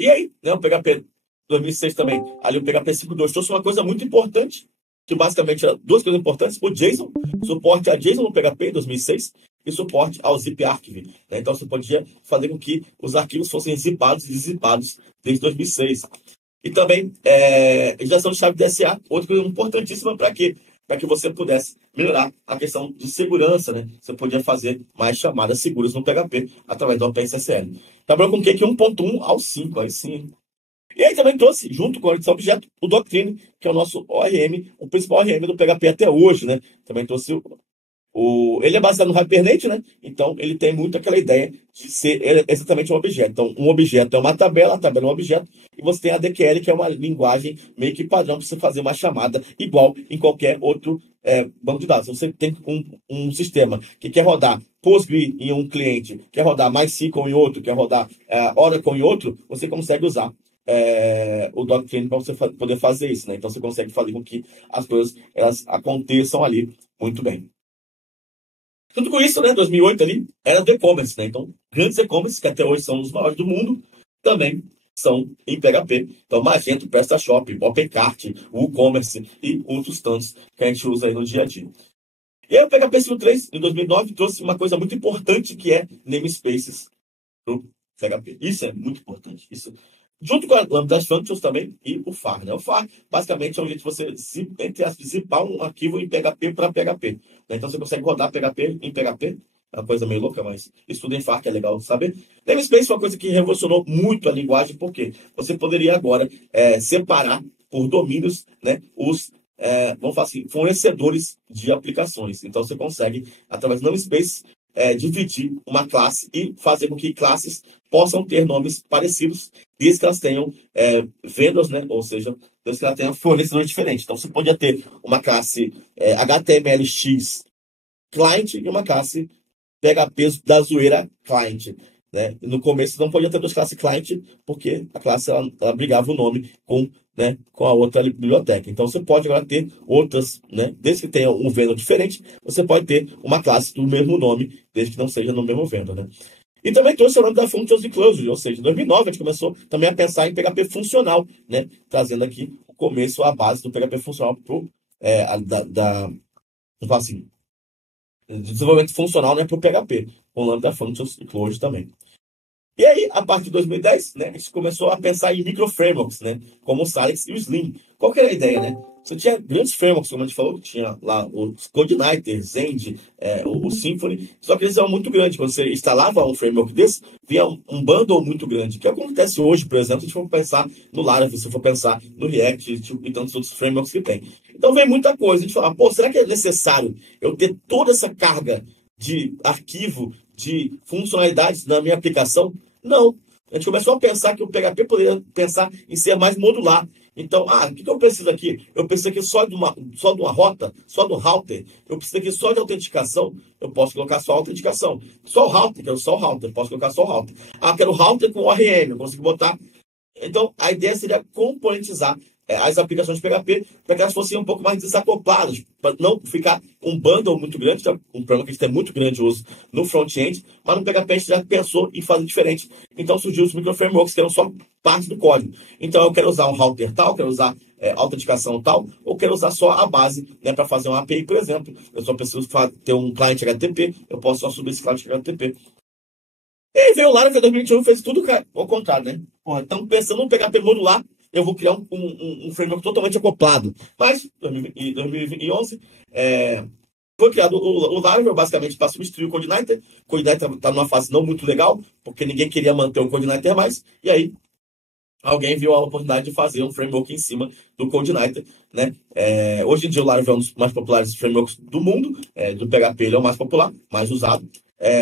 E aí, né, o PHP 2006 também, ali o PHP 5.2 trouxe uma coisa muito importante, que basicamente eram duas coisas importantes: o JSON, suporte a JSON no PHP em 2006 e suporte ao zip archive, né? Então você podia fazer com que os arquivos fossem zipados e dizipados desde 2006. E também injeção de chave DSA, outra coisa importantíssima para quê? Para que você pudesse melhorar a questão de segurança, né? Você podia fazer mais chamadas seguras no PHP através do OpenSSL. Trabalhou com o que 1.1 ao 5, aí sim. E aí também trouxe, junto com a edição objeto, o Doctrine, que é o nosso ORM, o principal ORM do PHP até hoje, né? Também trouxe ele é baseado no Hibernate, né? Então ele tem muito aquela ideia de ser exatamente um objeto. Então, um objeto é uma tabela, a tabela é um objeto, e você tem a DQL, que é uma linguagem meio que padrão para você fazer uma chamada igual em qualquer outro banco de dados. Se você tem um sistema que quer rodar Postgre em um cliente, quer rodar MySQL em outro, quer rodar Oracle em outro, você consegue usar o Doctrine para você poder fazer isso, né? Então você consegue fazer com que as coisas elas aconteçam ali muito bem. Junto com isso, né, 2008 ali, era do e-commerce, né? Então, grandes e-commerce, que até hoje são os maiores do mundo, também são em PHP. Então, Magento, PrestaShop, OpenCart, WooCommerce e outros tantos que a gente usa aí no dia a dia. E aí o PHP 5.3, em 2009, trouxe uma coisa muito importante, que é namespaces para o PHP. Isso é muito importante. Isso, junto com a Lambda Functions também e o FAR, né? O FAR, basicamente, é um jeito de você zipar um arquivo em PHP para PHP. Né? Então, você consegue rodar PHP em PHP. É uma coisa meio louca, mas estuda em FAR, que é legal saber. Namespace foi uma coisa que revolucionou muito a linguagem, porque você poderia agora separar por domínios, né, os vamos falar assim, fornecedores de aplicações. Então, você consegue, através do namespace, dividir uma classe e fazer com que classes possam ter nomes parecidos, desde que elas tenham vendors, né? Ou seja, desde que elas tenham fornecedores diferentes. Então, você podia ter uma classe HTMLX client e uma classe PHP da zoeira client. Né? No começo não podia ter duas classes client, porque a classe ela brigava o nome com a outra biblioteca. Então você pode agora ter outras, né? Desde que tenha um vendor diferente, você pode ter uma classe do mesmo nome, desde que não seja no mesmo vendor. Né? E também trouxe o nome da Functions e Closure, ou seja, em 2009 a gente começou também a pensar em PHP funcional, né? Trazendo aqui o começo, a base do PHP funcional vamos falar assim, desenvolvimento funcional, né, para o PHP, com o nome da Functions e Closure também. E aí, a partir de 2010, né, a gente começou a pensar em micro-frameworks, né, como o Salix e o Slim. Qual que era a ideia, né? Você tinha grandes frameworks, como a gente falou, tinha lá o CodeIgniter, Zend, o Symfony, só que eles eram muito grandes. Quando você instalava um framework desse, vinha um bundle muito grande, que acontece hoje, por exemplo, se a gente for pensar no Laravel, se for pensar no React e tantos outros frameworks que tem. Então vem muita coisa. A gente fala, pô, será que é necessário eu ter toda essa carga de arquivo, de funcionalidades na minha aplicação? Não. A gente começou a pensar que o PHP poderia pensar em ser mais modular. Então, o que eu preciso aqui? Eu preciso aqui só de uma rota, só do router. Eu preciso aqui só de autenticação. Eu posso colocar só a autenticação. Só o router, quero só o router. Eu posso colocar só o router. Quero router com ORM. Eu consigo botar. Então, a ideia seria componentizar as aplicações de PHP para que elas fossem um pouco mais desacopladas, para não ficar um bundle muito grande, que é um problema que a gente tem muito grandioso no front-end, mas no PHP a gente já pensou em fazer diferente. Então surgiu os micro-frameworks, que eram só parte do código. Então eu quero usar um router tal, quero usar autenticação tal, ou quero usar só a base, né, para fazer uma API, por exemplo. Eu só preciso ter um cliente HTTP, eu posso só subir esse cliente HTTP. E aí veio o Laravel 2021 e fez tudo ao contrário, né? Estamos pensando no PHP modular, eu vou criar um framework totalmente acoplado. Mas, em 2011, foi criado o Laravel, basicamente, para substituir o CodeIgniter. O CodeIgniter está numa fase não muito legal, porque ninguém queria manter o CodeIgniter mais. E aí, alguém viu a oportunidade de fazer um framework em cima do CodeIgniter. Né? Hoje em dia, o Laravel é um dos mais populares frameworks do mundo. Do PHP, ele é o mais popular, mais usado.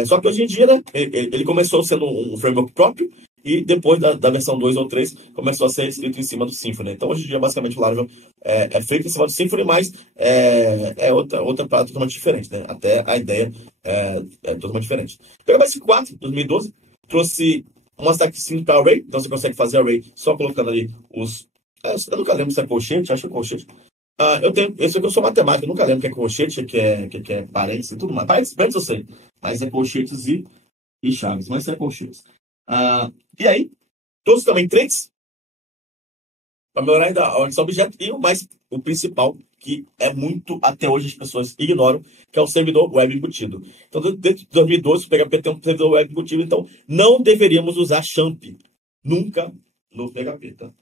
Só que hoje em dia, né, ele começou sendo um framework próprio, e depois da versão 2 ou 3 começou a ser escrito em cima do Symfony. Então, hoje em dia, basicamente, o Laravel é feito em cima do Symfony, mas é outra parada totalmente diferente. Né? Até a ideia é totalmente diferente. O PHP 4, 2012, trouxe uma stack simples para array. Então, você consegue fazer array só colocando ali os... eu nunca lembro se é colchete, acho que é colchete. Eu sou matemático, eu nunca lembro o que é colchete, o que é parênteses e tudo mais. Parênteses eu sei, mas é colchetes e chaves, mas é colchetes. E aí, todos também traits para melhorar ainda a orientação objeto e o principal, que é muito, até hoje as pessoas ignoram, que é o servidor web embutido. Então, desde 2012, o PHP tem um servidor web embutido, então não deveríamos usar champ nunca no PHP, tá?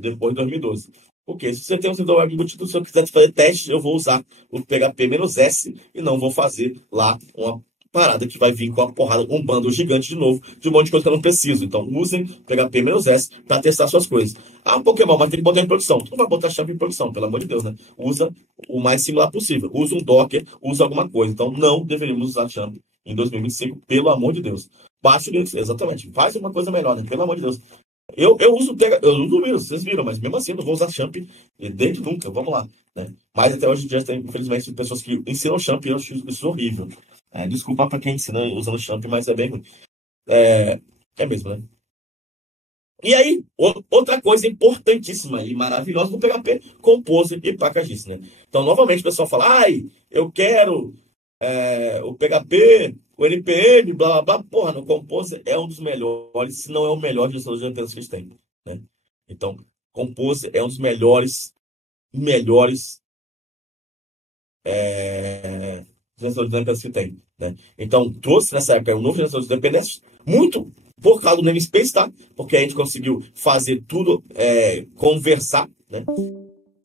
Depois de 2012. Porque se você tem um servidor web embutido, se eu quiser fazer teste, eu vou usar o PHP-S e não vou fazer lá uma parada que vai vir com uma porrada, um bundle gigante de novo, de um monte de coisa que eu não preciso. Então, usem PHP-S para testar suas coisas. Um Pokémon, mas tem que botar em produção. Tu não vai botar chave em produção, pelo amor de Deus, né? Usa o mais similar possível. Usa um Docker, usa alguma coisa. Então, não deveríamos usar champ em 2025, pelo amor de Deus. Baixa o Linux, exatamente. Faz uma coisa melhor, né? Pelo amor de Deus. Eu uso o Windows, vocês viram, mas mesmo assim eu não vou usar champ desde nunca, vamos lá. Né? Mas até hoje em dia tem, infelizmente, pessoas que ensinam champ e eu acho isso horrível. Desculpa para quem ensina usando champ, mas é bem ruim. É mesmo, né? E aí, outra coisa importantíssima e maravilhosa do PHP, Composer e Packaging, né? Então, novamente, o pessoal fala, eu quero o PHP, o NPM, blá, blá, blá. Porra, no Composer é um dos melhores, se não é o melhor gestor de antenas que eles têm. Né? Então, Composer é um dos melhores gestores de dependências que tem. Né? Então, trouxe nessa época um novo gestor de dependências, muito por causa do namespace, tá? Porque a gente conseguiu fazer tudo conversar, né?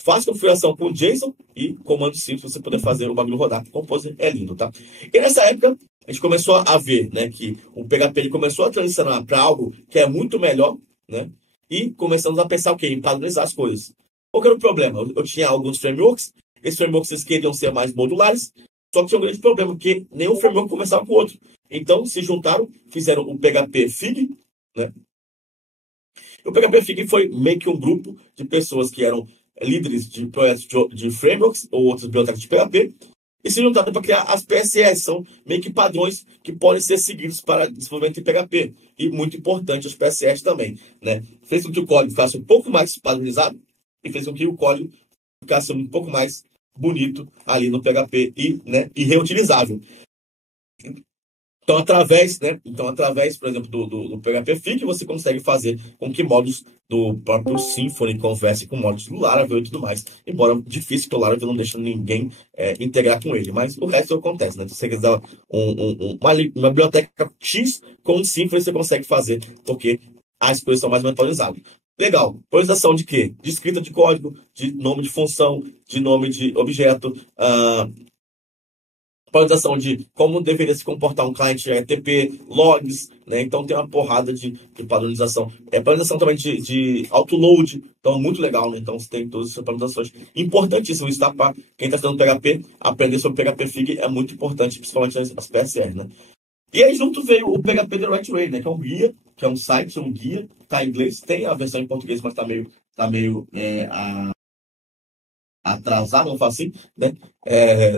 Faz configuração com JSON e comando simples para você poder fazer o bagulho rodar. O Composer é lindo, tá? E nessa época, a gente começou a ver, né, que o PHP ele começou a transicionar para algo que é muito melhor, né? E começamos a pensar o quê? Em padronizar as coisas. Qual que era o problema? Eu tinha alguns frameworks, esses frameworks eles queriam ser mais modulares, Só que tinha um grande problema, porque nenhum framework conversava com o outro. Então, se juntaram, fizeram o PHP Fig, né? O PHP Fig foi meio que um grupo de pessoas que eram líderes de projetos de frameworks ou outras bibliotecas de PHP e se juntaram para criar as PSS. São meio que padrões que podem ser seguidos para desenvolvimento em PHP. E muito importante, os PSS também, né? Fez com que o código ficasse um pouco mais padronizado e fez com que o código ficasse um pouco mais bonito ali no PHP e reutilizável. Então, através, por exemplo, do PHP Fig, você consegue fazer com que módulos do próprio Symfony conversem com módulos do Laravel e tudo mais. Embora difícil que o Laravel não deixa ninguém integrar com ele. Mas o resto acontece, né? Se você quiser uma biblioteca X com o Symfony, você consegue fazer, porque as coisas são mais ou menos atualizadas. Legal. Atualização de quê? De escrita de código, de nome de função, de nome de objeto, atualização de como deveria se comportar um cliente HTTP, logs, né? Então tem uma porrada de padronização. Padronização também de autoload, então muito legal, né? Então você tem todas essas padronizações. Importantíssimo isso, tá? Para quem está estudando PHP, aprender sobre PHP Fig é muito importante, principalmente as PSR, né? E aí junto veio o PHP The Right Way, né? Que é um guia, que é um site, um guia, tá em inglês, tem a versão em português, mas tá meio atrasado, vamos falar assim, né?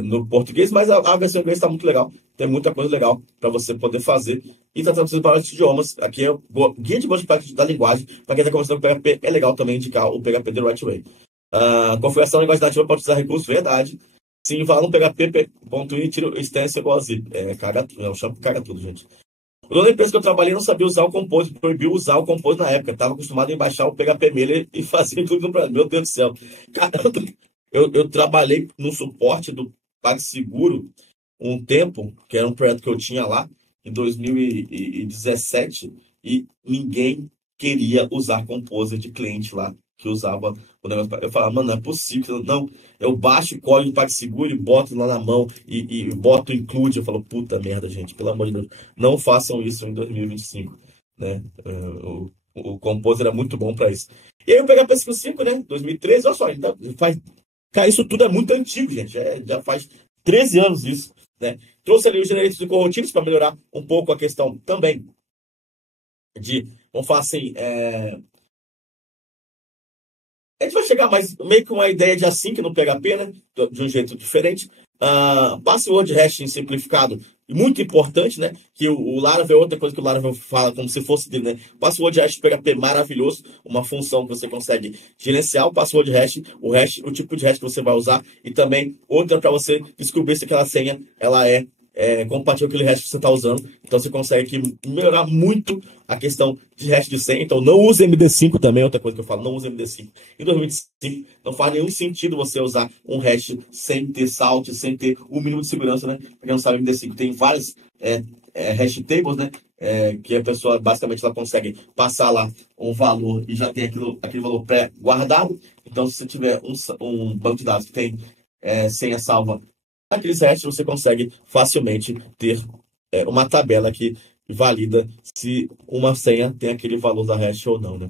No português, mas a versão em inglês está muito legal. Tem muita coisa legal para você poder fazer. E está traduzido para outros idiomas. Aqui é o guia de boas práticas da linguagem. Para quem está começando com PHP, é legal também indicar o PHP The Right Way. Configuração da linguagem nativa pode usar recursos, verdade. Sim, vai no php.in, tira o extension igual a zip. Eu chamo caga tudo, gente. O dono da empresa que eu trabalhei não sabia usar o Compose, proibiu usar o Compose na época. Estava acostumado em baixar o PHP Mailer e fazer tudo no Brasil. Meu Deus do céu. Caramba. Eu trabalhei no suporte do PagSeguro um tempo, que era um projeto que eu tinha lá, em 2017, e ninguém queria usar Composer de cliente lá, que usava o negócio. Eu falava, mano, não é possível. Não, eu baixo o código do PagSeguro e boto lá na mão, e boto include. Eu falo, puta merda, gente, pelo amor de Deus, não façam isso em 2025, né? O Composer era muito bom para isso. E aí eu peguei a PS5, né, 2013, olha só, então faz... Cara, isso tudo é muito antigo, gente. Já faz 13 anos isso, né? Trouxe ali os generator de coroutines para melhorar um pouco a questão também vamos falar assim, a gente vai chegar mais meio que uma ideia de async no PHP, né? De um jeito diferente. Password hashing simplificado, muito importante, né? Que o Laravel é outra coisa que o Laravel fala como se fosse dele, né? Password hash PHP maravilhoso, uma função que você consegue gerenciar o password hash, o tipo de hash que você vai usar e também outra para você descobrir se aquela senha ela é compatível com aquele hash que você está usando. Então você consegue melhorar muito a questão de hash de senha. Então não use MD5 também, outra coisa que eu falo, não use MD5. Em 2025 não faz nenhum sentido você usar um hash sem ter salt, sem ter o mínimo de segurança, né? Pra quem não sabe, MD5 tem vários hash tables, né? Que a pessoa basicamente ela consegue passar lá um valor e já tem aquele valor pré-guardado. Então se você tiver um banco de dados que tem senha salva aqueles hashes, você consegue facilmente ter uma tabela que valida se uma senha tem aquele valor da hash ou não, né?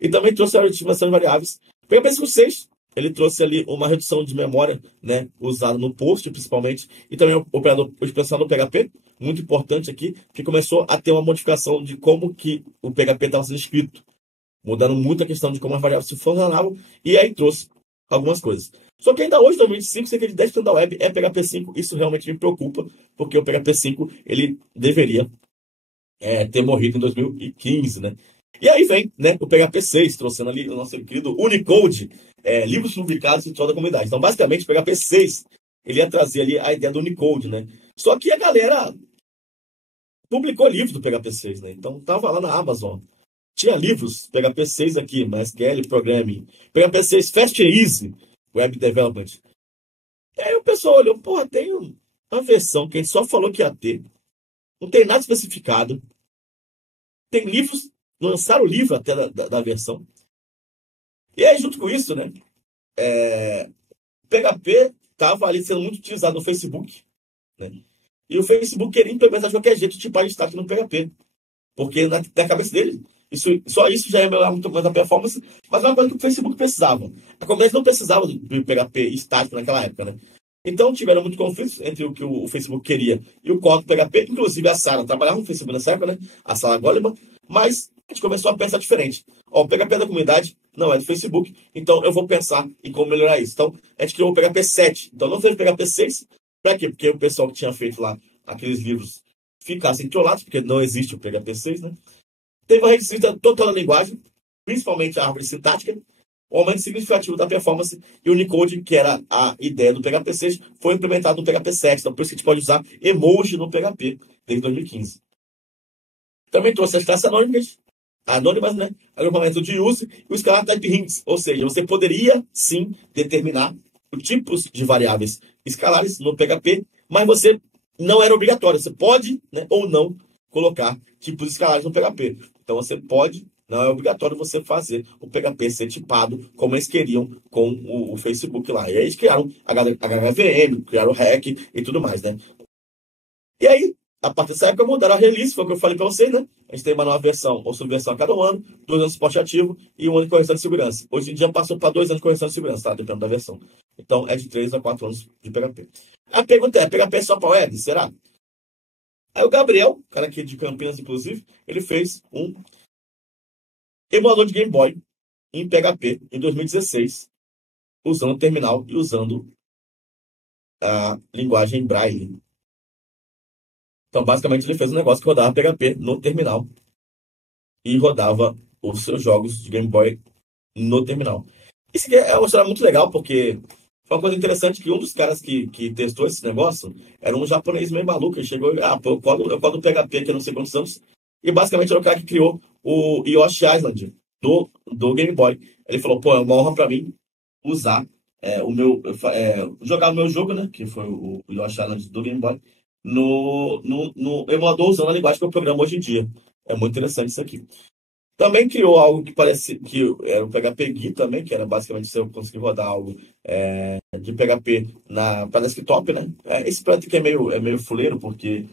E também trouxe a estimação de variáveis. O PHP 5.6, ele trouxe ali uma redução de memória, né, usada no post, principalmente, e também o expressão do PHP, muito importante aqui, que começou a ter uma modificação de como que o PHP estava sendo escrito, mudando muito a questão de como as variáveis se funcionavam, e aí trouxe algumas coisas. Só que ainda hoje, em 2025, cerca de 10% da web é PHP 5. Isso realmente me preocupa, porque o PHP 5 ele deveria ter morrido em 2015, né? E aí vem, né, o PHP 6, trouxendo ali o nosso querido Unicode, livros publicados em toda a comunidade. Então, basicamente, o PHP 6, ele ia trazer ali a ideia do Unicode, né? Só que a galera publicou livros do PHP 6, né? Então, tava lá na Amazon. Tinha livros, PHP 6 aqui, MySQL Programming, PHP 6 Fast and Easy, Web Development. E aí o pessoal olhou, porra, tem uma versão que a gente só falou que ia ter, não tem nada especificado, tem livros, lançaram o livro até da versão. E aí, junto com isso, né, PHP estava ali sendo muito utilizado no Facebook, né, e o Facebook queria implementar de qualquer jeito tipo de destaque no PHP, porque na cabeça dele, só isso já ia melhorar muito mais a performance, mas é uma coisa que o Facebook precisava. A comunidade não precisava do PHP estático naquela época, né? Então, tiveram muitos conflitos entre o que o Facebook queria e o código PHP. Inclusive, a Sarah trabalhava no Facebook nessa época, né? A Sarah Goleman. Mas a gente começou a pensar diferente. Ó, o PHP da comunidade não é do Facebook, então eu vou pensar em como melhorar isso. Então, a gente criou o PHP 7. Então, não fez o PHP 6. Para quê? Porque o pessoal que tinha feito lá aqueles livros ficassem trollados, porque não existe o PHP 6, né? Teve uma revisita total da linguagem, principalmente a árvore sintática, o aumento significativo da performance e o Unicode, que era a ideia do PHP 6, foi implementado no PHP 7. Então, por isso que a gente pode usar emoji no PHP desde 2015. Também trouxe as classes anônimas, né? Agrupamento de use e o scalar type hints, ou seja, você poderia sim determinar tipos de variáveis escalares no PHP, mas você não era obrigatório. Você pode, né, ou não colocar tipos escalares no PHP. Então você pode, não é obrigatório você fazer o PHP ser tipado como eles queriam com o Facebook lá. E aí eles criaram HVM, criaram o REC e tudo mais, né? E aí, a partir dessa época, mudaram a release, foi o que eu falei para vocês, né? A gente tem uma nova versão ou subversão a cada ano, 2 anos de suporte ativo e 1 ano de correção de segurança. Hoje em dia passou para 2 anos de correção de segurança, tá? Dependendo da versão. Então, é de 3 a 4 anos de PHP. A pergunta é, PHP é só para web? Será? Aí o Gabriel, cara aqui de Campinas, inclusive, ele fez um emulador de Game Boy em PHP em 2016, usando o terminal e usando a linguagem Braille. Então, basicamente, ele fez um negócio que rodava PHP no terminal e rodava os seus jogos de Game Boy no terminal. Isso aqui é uma história muito legal, porque foi uma coisa interessante que um dos caras que testou esse negócio era um japonês meio maluco. Ele chegou e, pô, eu codo PHP aqui há não sei quantos anos. E basicamente era o cara que criou o Yoshi Island do Game Boy. Ele falou, pô, é uma honra pra mim usar jogar o meu jogo, né? Que foi o Yoshi Island do Game Boy, no emulador usando a linguagem que eu programo hoje em dia. É muito interessante isso aqui. Também criou algo que parece que era o PHP GUI também, que era basicamente se eu conseguir rodar algo de PHP para desktop, né? Esse projeto aqui é meio fuleiro, porque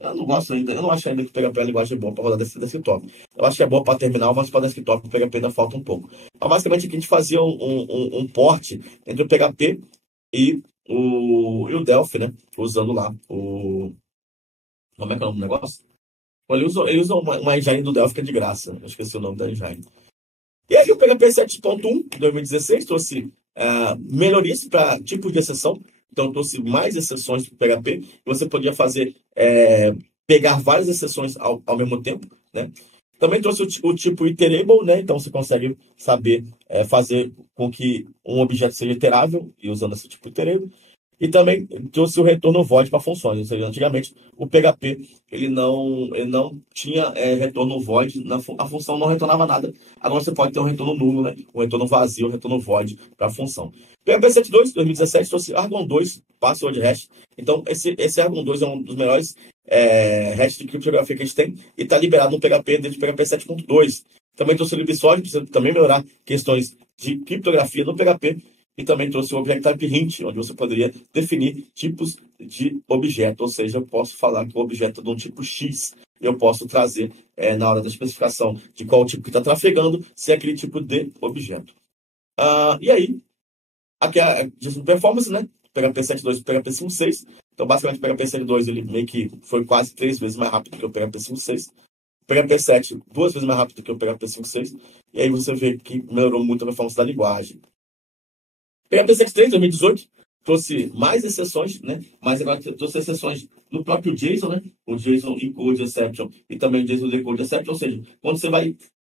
eu não gosto ainda, eu não acho ainda que o PHP é a linguagem boa para rodar desktop. Eu acho que é boa para terminal, mas para desktop o PHP ainda falta um pouco. Mas basicamente aqui a gente fazia um port entre o PHP e o Delphi, né? Usando lá o. Como é que é o nome do negócio? Ele usa uma engine do Delphi que é de graça. Eu esqueci o nome da engine. E aí o PHP 7.1 de 2016 trouxe melhorias para tipos de exceção. Então trouxe mais exceções para o PHP. E você podia fazer, pegar várias exceções ao mesmo tempo, né? Também trouxe o tipo iterable, né? Então você consegue saber fazer com que um objeto seja iterável e usando esse tipo iterable. E também trouxe o retorno void para funções. Ou seja, antigamente o PHP ele não tinha retorno void, a função não retornava nada. Agora você pode ter um retorno nulo, né? Um retorno vazio, um retorno void para a função. PHP 7.2, 2017, trouxe Argon 2, password hash. Então, esse Argon 2 é um dos melhores hash de criptografia que a gente tem e está liberado no PHP dentro do PHP 7.2. Também trouxe o LibSolid, precisa também melhorar questões de criptografia no PHP. E também trouxe o Object Type Hint, onde você poderia definir tipos de objeto. Ou seja, eu posso falar que o objeto é de um tipo X. Eu posso trazer, na hora da especificação de qual tipo que está trafegando, se é aquele tipo de objeto. E aí, aqui é a gestão de performance, né? PHP 7.2 e PHP 5.6. Então, basicamente, o PHP 7.2 ele meio que foi quase 3 vezes mais rápido que o PHP 5.6. O PHP 7, 2 vezes mais rápido que o PHP 5.6. E aí você vê que melhorou muito a performance da linguagem. PHP 7.3, 2018, trouxe mais exceções, né? Mas agora trouxe exceções no próprio JSON, né? O JSON Encode Exception e também o JSON Decode Exception. Ou seja, quando você vai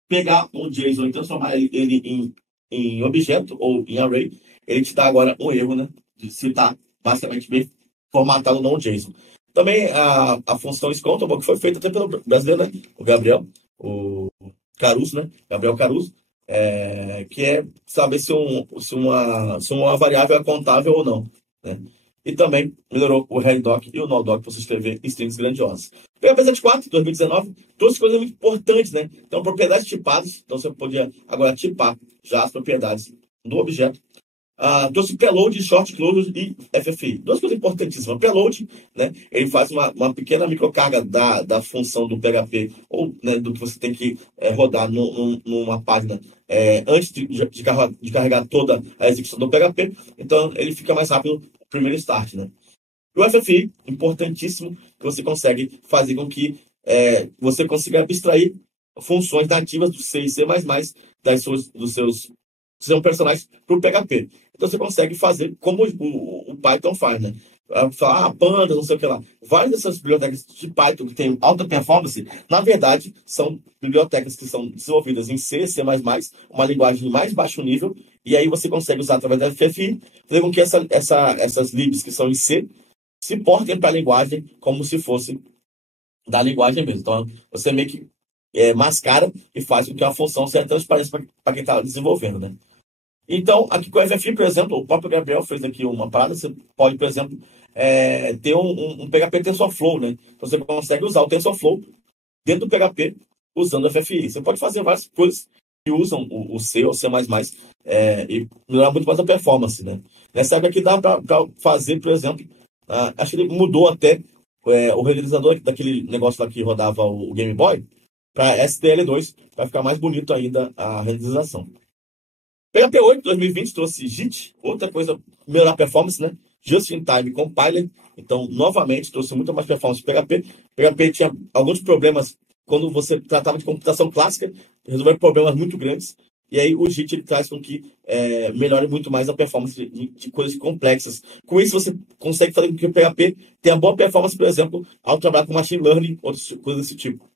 pegar um JSON e transformar ele em objeto ou em array, ele te dá agora um erro, né? Se está basicamente bem formatado no JSON. Também a função Scountable, que foi feita até pelo brasileiro, né? O Gabriel, o Caruso, né? Gabriel Caruso. Que é saber se uma variável é contável ou não, né? E também melhorou o redoc e o nodoc para você escrever strings grandiosas. PHP 7.4, 2019, trouxe coisas muito importantes, né? Então, propriedades tipadas, então você podia agora tipar já as propriedades do objeto. Trouxe preload, short closure e FFI. Duas coisas importantíssimas. Preload, né, ele faz uma pequena microcarga da função do PHP, ou né, do que você tem que rodar numa página antes de carregar toda a execução do PHP. Então, ele fica mais rápido primeiro start, né? E o FFI, importantíssimo, que você consegue fazer com que você consiga abstrair funções nativas do C e C++ dos seus são personagens para o PHP. Então você consegue fazer como o Python faz, né? Falar, pandas, não sei o que lá. Várias dessas bibliotecas de Python que têm alta performance, na verdade, são bibliotecas que são desenvolvidas em C, C++, uma linguagem de mais baixo nível, e aí você consegue usar através da FFI, fazer com que essas libs que são em C se portem para a linguagem como se fosse da linguagem mesmo. Então, você meio que mascara e faz com que a função seja transparente para quem está desenvolvendo, né? Então, aqui com o FFI, por exemplo, o próprio Gabriel fez aqui uma parada, você pode, por exemplo, ter um PHP TensorFlow, né? Então, você consegue usar o TensorFlow dentro do PHP usando o FFI. Você pode fazer várias coisas que usam o C ou C++, e melhorar muito mais a performance, né? Nessa época aqui dá para fazer, por exemplo, acho que ele mudou até o renderizador daquele negócio lá que rodava o Game Boy para STL2, para ficar mais bonito ainda a renderização. PHP 8 2020 trouxe JIT, outra coisa, melhorar a performance, né? Just in Time Compiler. Então, novamente, trouxe muito mais performance do PHP. PHP tinha alguns problemas quando você tratava de computação clássica, resolver problemas muito grandes. E aí o JIT ele traz com que melhore muito mais a performance de coisas complexas. Com isso, você consegue fazer com que o PHP tenha boa performance, por exemplo, ao trabalhar com machine learning, outras coisas desse tipo.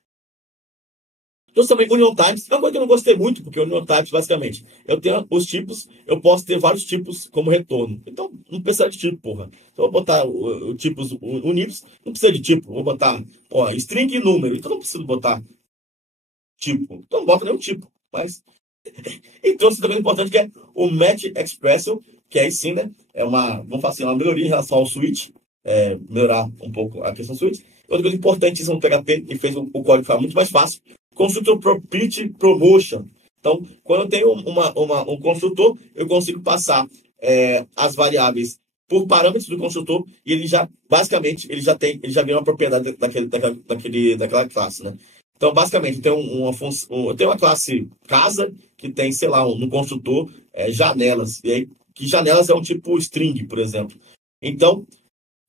Trouxe também Union Types, é uma coisa que eu não gostei muito, porque o Union Types, basicamente, eu tenho os tipos, eu posso ter vários tipos como retorno. Então, não precisa de tipo, porra. Então, eu vou botar tipos unidos, não precisa de tipo. Vou botar string e número, então não preciso botar tipo. Então, não bota nenhum tipo. Mas... E trouxe também importante que é o Match Expression, que aí sim, né, vamos falar assim, uma melhoria em relação ao switch, melhorar um pouco a questão do switch. Outra coisa importantíssima no PHP, que fez o código ficar muito mais fácil, Construtor Property Promotion. Então, quando eu tenho um construtor, eu consigo passar as variáveis por parâmetros do construtor e ele já, basicamente, ele já vira uma propriedade daquela classe, né? Então, basicamente, eu tenho uma classe casa que tem, sei lá, no construtor, janelas. E aí, que janelas é um tipo string, por exemplo. Então,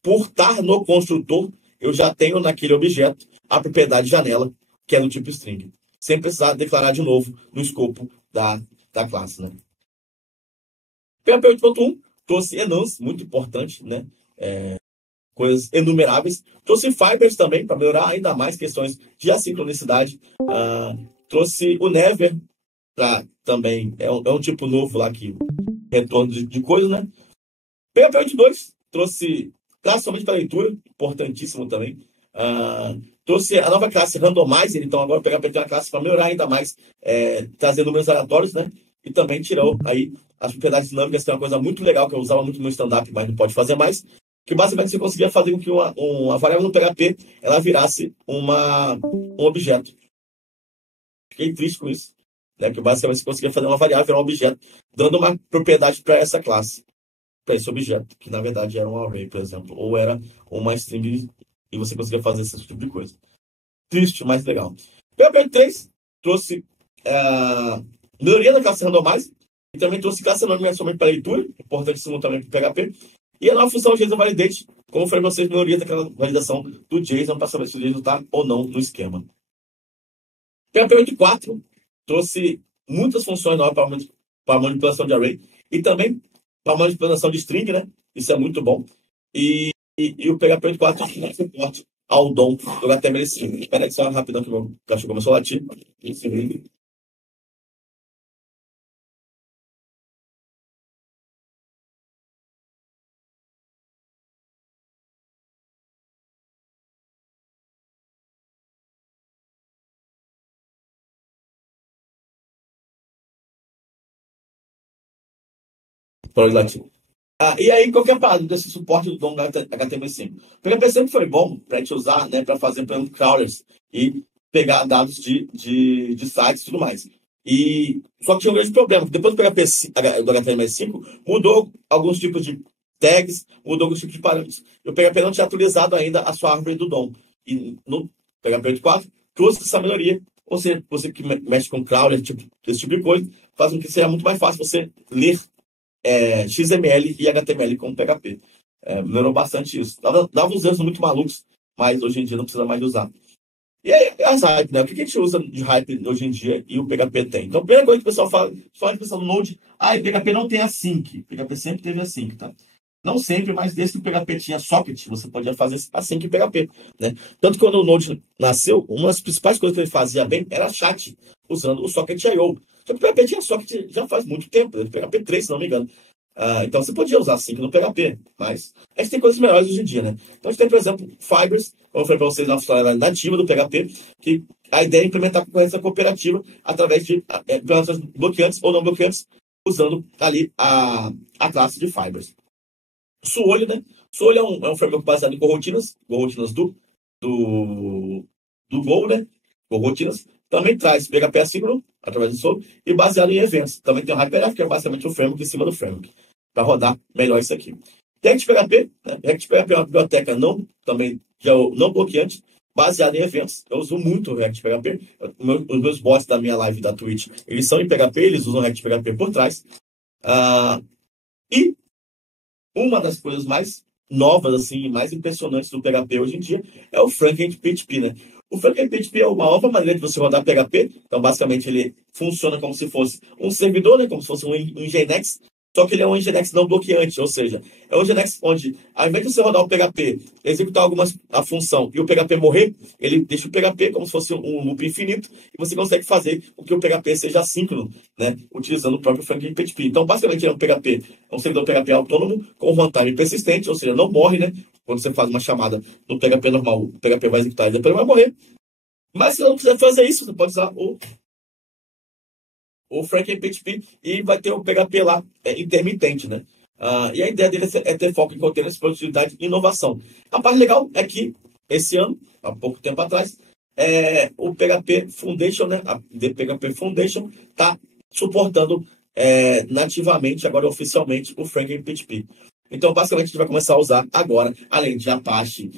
por estar no construtor, eu já tenho naquele objeto a propriedade janela, que é do tipo string, sem precisar declarar de novo no escopo da classe, né? PHP 8.1 trouxe enums, muito importante, né? Coisas enumeráveis. Trouxe fibers também, para melhorar ainda mais questões de assincronicidade. Trouxe o never, também, é um tipo novo lá que retorno de coisas, né? PHP 8.2 trouxe classe somente para leitura, importantíssimo também. Trouxe a nova classe Randomizer, então agora o PHP tem uma classe para melhorar ainda mais, trazer números aleatórios, né? E também tirou aí as propriedades dinâmicas, que é uma coisa muito legal que eu usava muito no stand-up, mas não pode fazer mais. Que basicamente você conseguia fazer com que uma variável no PHP ela virasse um objeto. Fiquei triste com isso, né? Que basicamente você conseguia fazer uma variável virar um objeto, dando uma propriedade para essa classe, para esse objeto, que na verdade era um array, por exemplo, ou era uma string e você conseguia fazer esse tipo de coisa. Triste, mas legal. PHP 3 trouxe melhoria da classe Randomizer e também trouxe classe anônima somente para leitura, importantíssimo também para o PHP. E a nova função JSON Validate, como eu falei para vocês, melhoria daquela validação do JSON para saber se o JSON está ou não no esquema. PHP 8.4 trouxe muitas funções novas para manipulação de array e também para manipulação de string, né? Isso é muito bom. E o PHP 8.4 dá suporte ao DOM do HTML5. Espera aí só rapidão que o meu cachorro começou a latir. Para o latir. E aí, qualquer parada desse suporte do DOM HTML5. O PHP sempre foi bom para a gente usar, né, para fazer, por exemplo, crawlers e pegar dados de sites e tudo mais. Só que tinha um grande problema. Depois do PHP do HTML5, mudou alguns tipos de tags, mudou alguns tipos de parâmetros. E o PHP não tinha atualizado ainda a sua árvore do DOM. E no PHP 8.4, trouxe essa melhoria. Ou seja, você que mexe com crawler, esse tipo de coisa, faz com que seja muito mais fácil você ler XML e HTML com PHP. Melhorou bastante isso. Dava uns erros muito malucos, mas hoje em dia não precisa mais usar. E aí, as hype, né? O que a gente usa de hype hoje em dia e o PHP tem? Então, a primeira coisa que o pessoal fala, só a pessoa no Node, o PHP não tem async. O PHP sempre teve async, tá? Não sempre, mas desde que o PHP tinha socket, você podia fazer async em PHP, né? Tanto que quando o Node nasceu, uma das principais coisas que ele fazia bem era chat, usando o socket.io. Só que o PHP tinha socket já faz muito tempo, né? PHP 3, se não me engano. Então você podia usar async no PHP, mas a gente tem coisas melhores hoje em dia, né? Então a gente tem, por exemplo, Fibers, eu falei para vocês na funcionalidade nativa do PHP, que a ideia é implementar concorrência cooperativa através de implementações bloqueantes ou não bloqueantes, usando ali a classe de Fibers. Suolho, né? Suolho é um framework baseado em coroutinas do Go, né? Coroutinas. Também traz PHP assíncrono, através do Suolho, e baseado em eventos. Também tem o Hypergraph, que é basicamente o framework em cima do framework, para rodar melhor isso aqui. RectPHP, né? RectPHP é uma biblioteca que é o não bloqueante, baseado em eventos. Eu uso muito o RectPHP. Os meus bots da minha live da Twitch, eles são em PHP, eles usam o RectPHP por trás. E uma das coisas mais novas, assim, mais impressionantes do PHP hoje em dia é o Frontend PHP, né? O Frontend PHP é uma nova maneira de você rodar PHP. Então, basicamente, ele funciona como se fosse um servidor, né? Como se fosse um Nginx, só que ele é um Nginx não bloqueante, ou seja, é um Nginx onde, ao invés de você rodar o PHP, executar a função e o PHP morrer, ele deixa o PHP como se fosse um loop infinito e você consegue fazer com que o PHP seja assíncrono, né? Utilizando o próprio Frontend PHP. Então, basicamente, é um servidor PHP autônomo com runtime persistente, ou seja, não morre, né? Quando você faz uma chamada no PHP normal, o PHP vai executar e depois vai morrer. Mas você não precisa fazer isso, você pode usar o Frontend PHP e vai ter o PHP lá, intermitente, né? E a ideia dele é ter foco em containers, produtividade e inovação. A parte legal é que, esse ano, há pouco tempo atrás, o PHP Foundation, né? A PHP Foundation está suportando nativamente, agora oficialmente, o Frontend PHP. Então, basicamente, a gente vai começar a usar agora, além de Apache,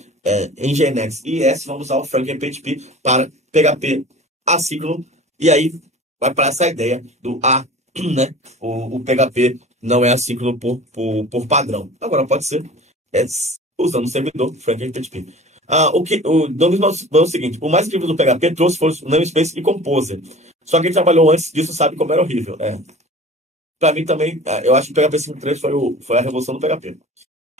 Nginx e ES, vamos usar o Frontend PHP para PHP assíncrono. E aí, vai para essa ideia do né? O PHP não é assíncrono por padrão. Agora pode ser usando o servidor Frontend PHP. O Douglas falou o seguinte: o mais incrível do PHP trouxe foi o namespace e composer. Só quem trabalhou antes disso sabe como era horrível. Para mim também, eu acho que o PHP 5.3 foi a revolução do PHP.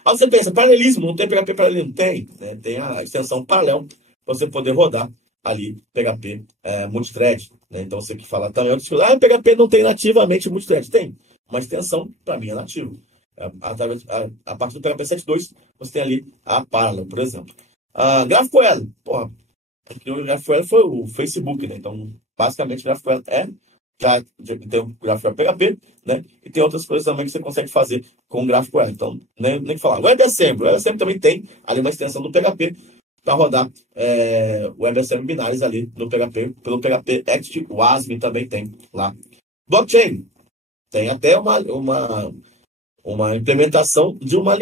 Aí você pensa, paralelismo, não tem PHP paralelismo? Tem, né? Tem a extensão paralelo para você poder rodar ali PHP multithread, né? Então você que fala também, PHP não tem nativamente multithread. Tem, uma extensão para mim é nativo. A partir do PHP 7.2 você tem ali a Parallel, por exemplo. GraphQL, porra, porque o GraphQL foi o Facebook, né? Então basicamente o GraphQL já tem o GraphQL PHP, né? E tem outras coisas também que você consegue fazer com o GraphQL. Então, nem que falar. O WebAssembly também tem ali uma extensão do PHP para rodar WebAssembly binários ali no PHP, pelo PHP Act, o ASM também tem lá. Blockchain, tem até uma implementação de uma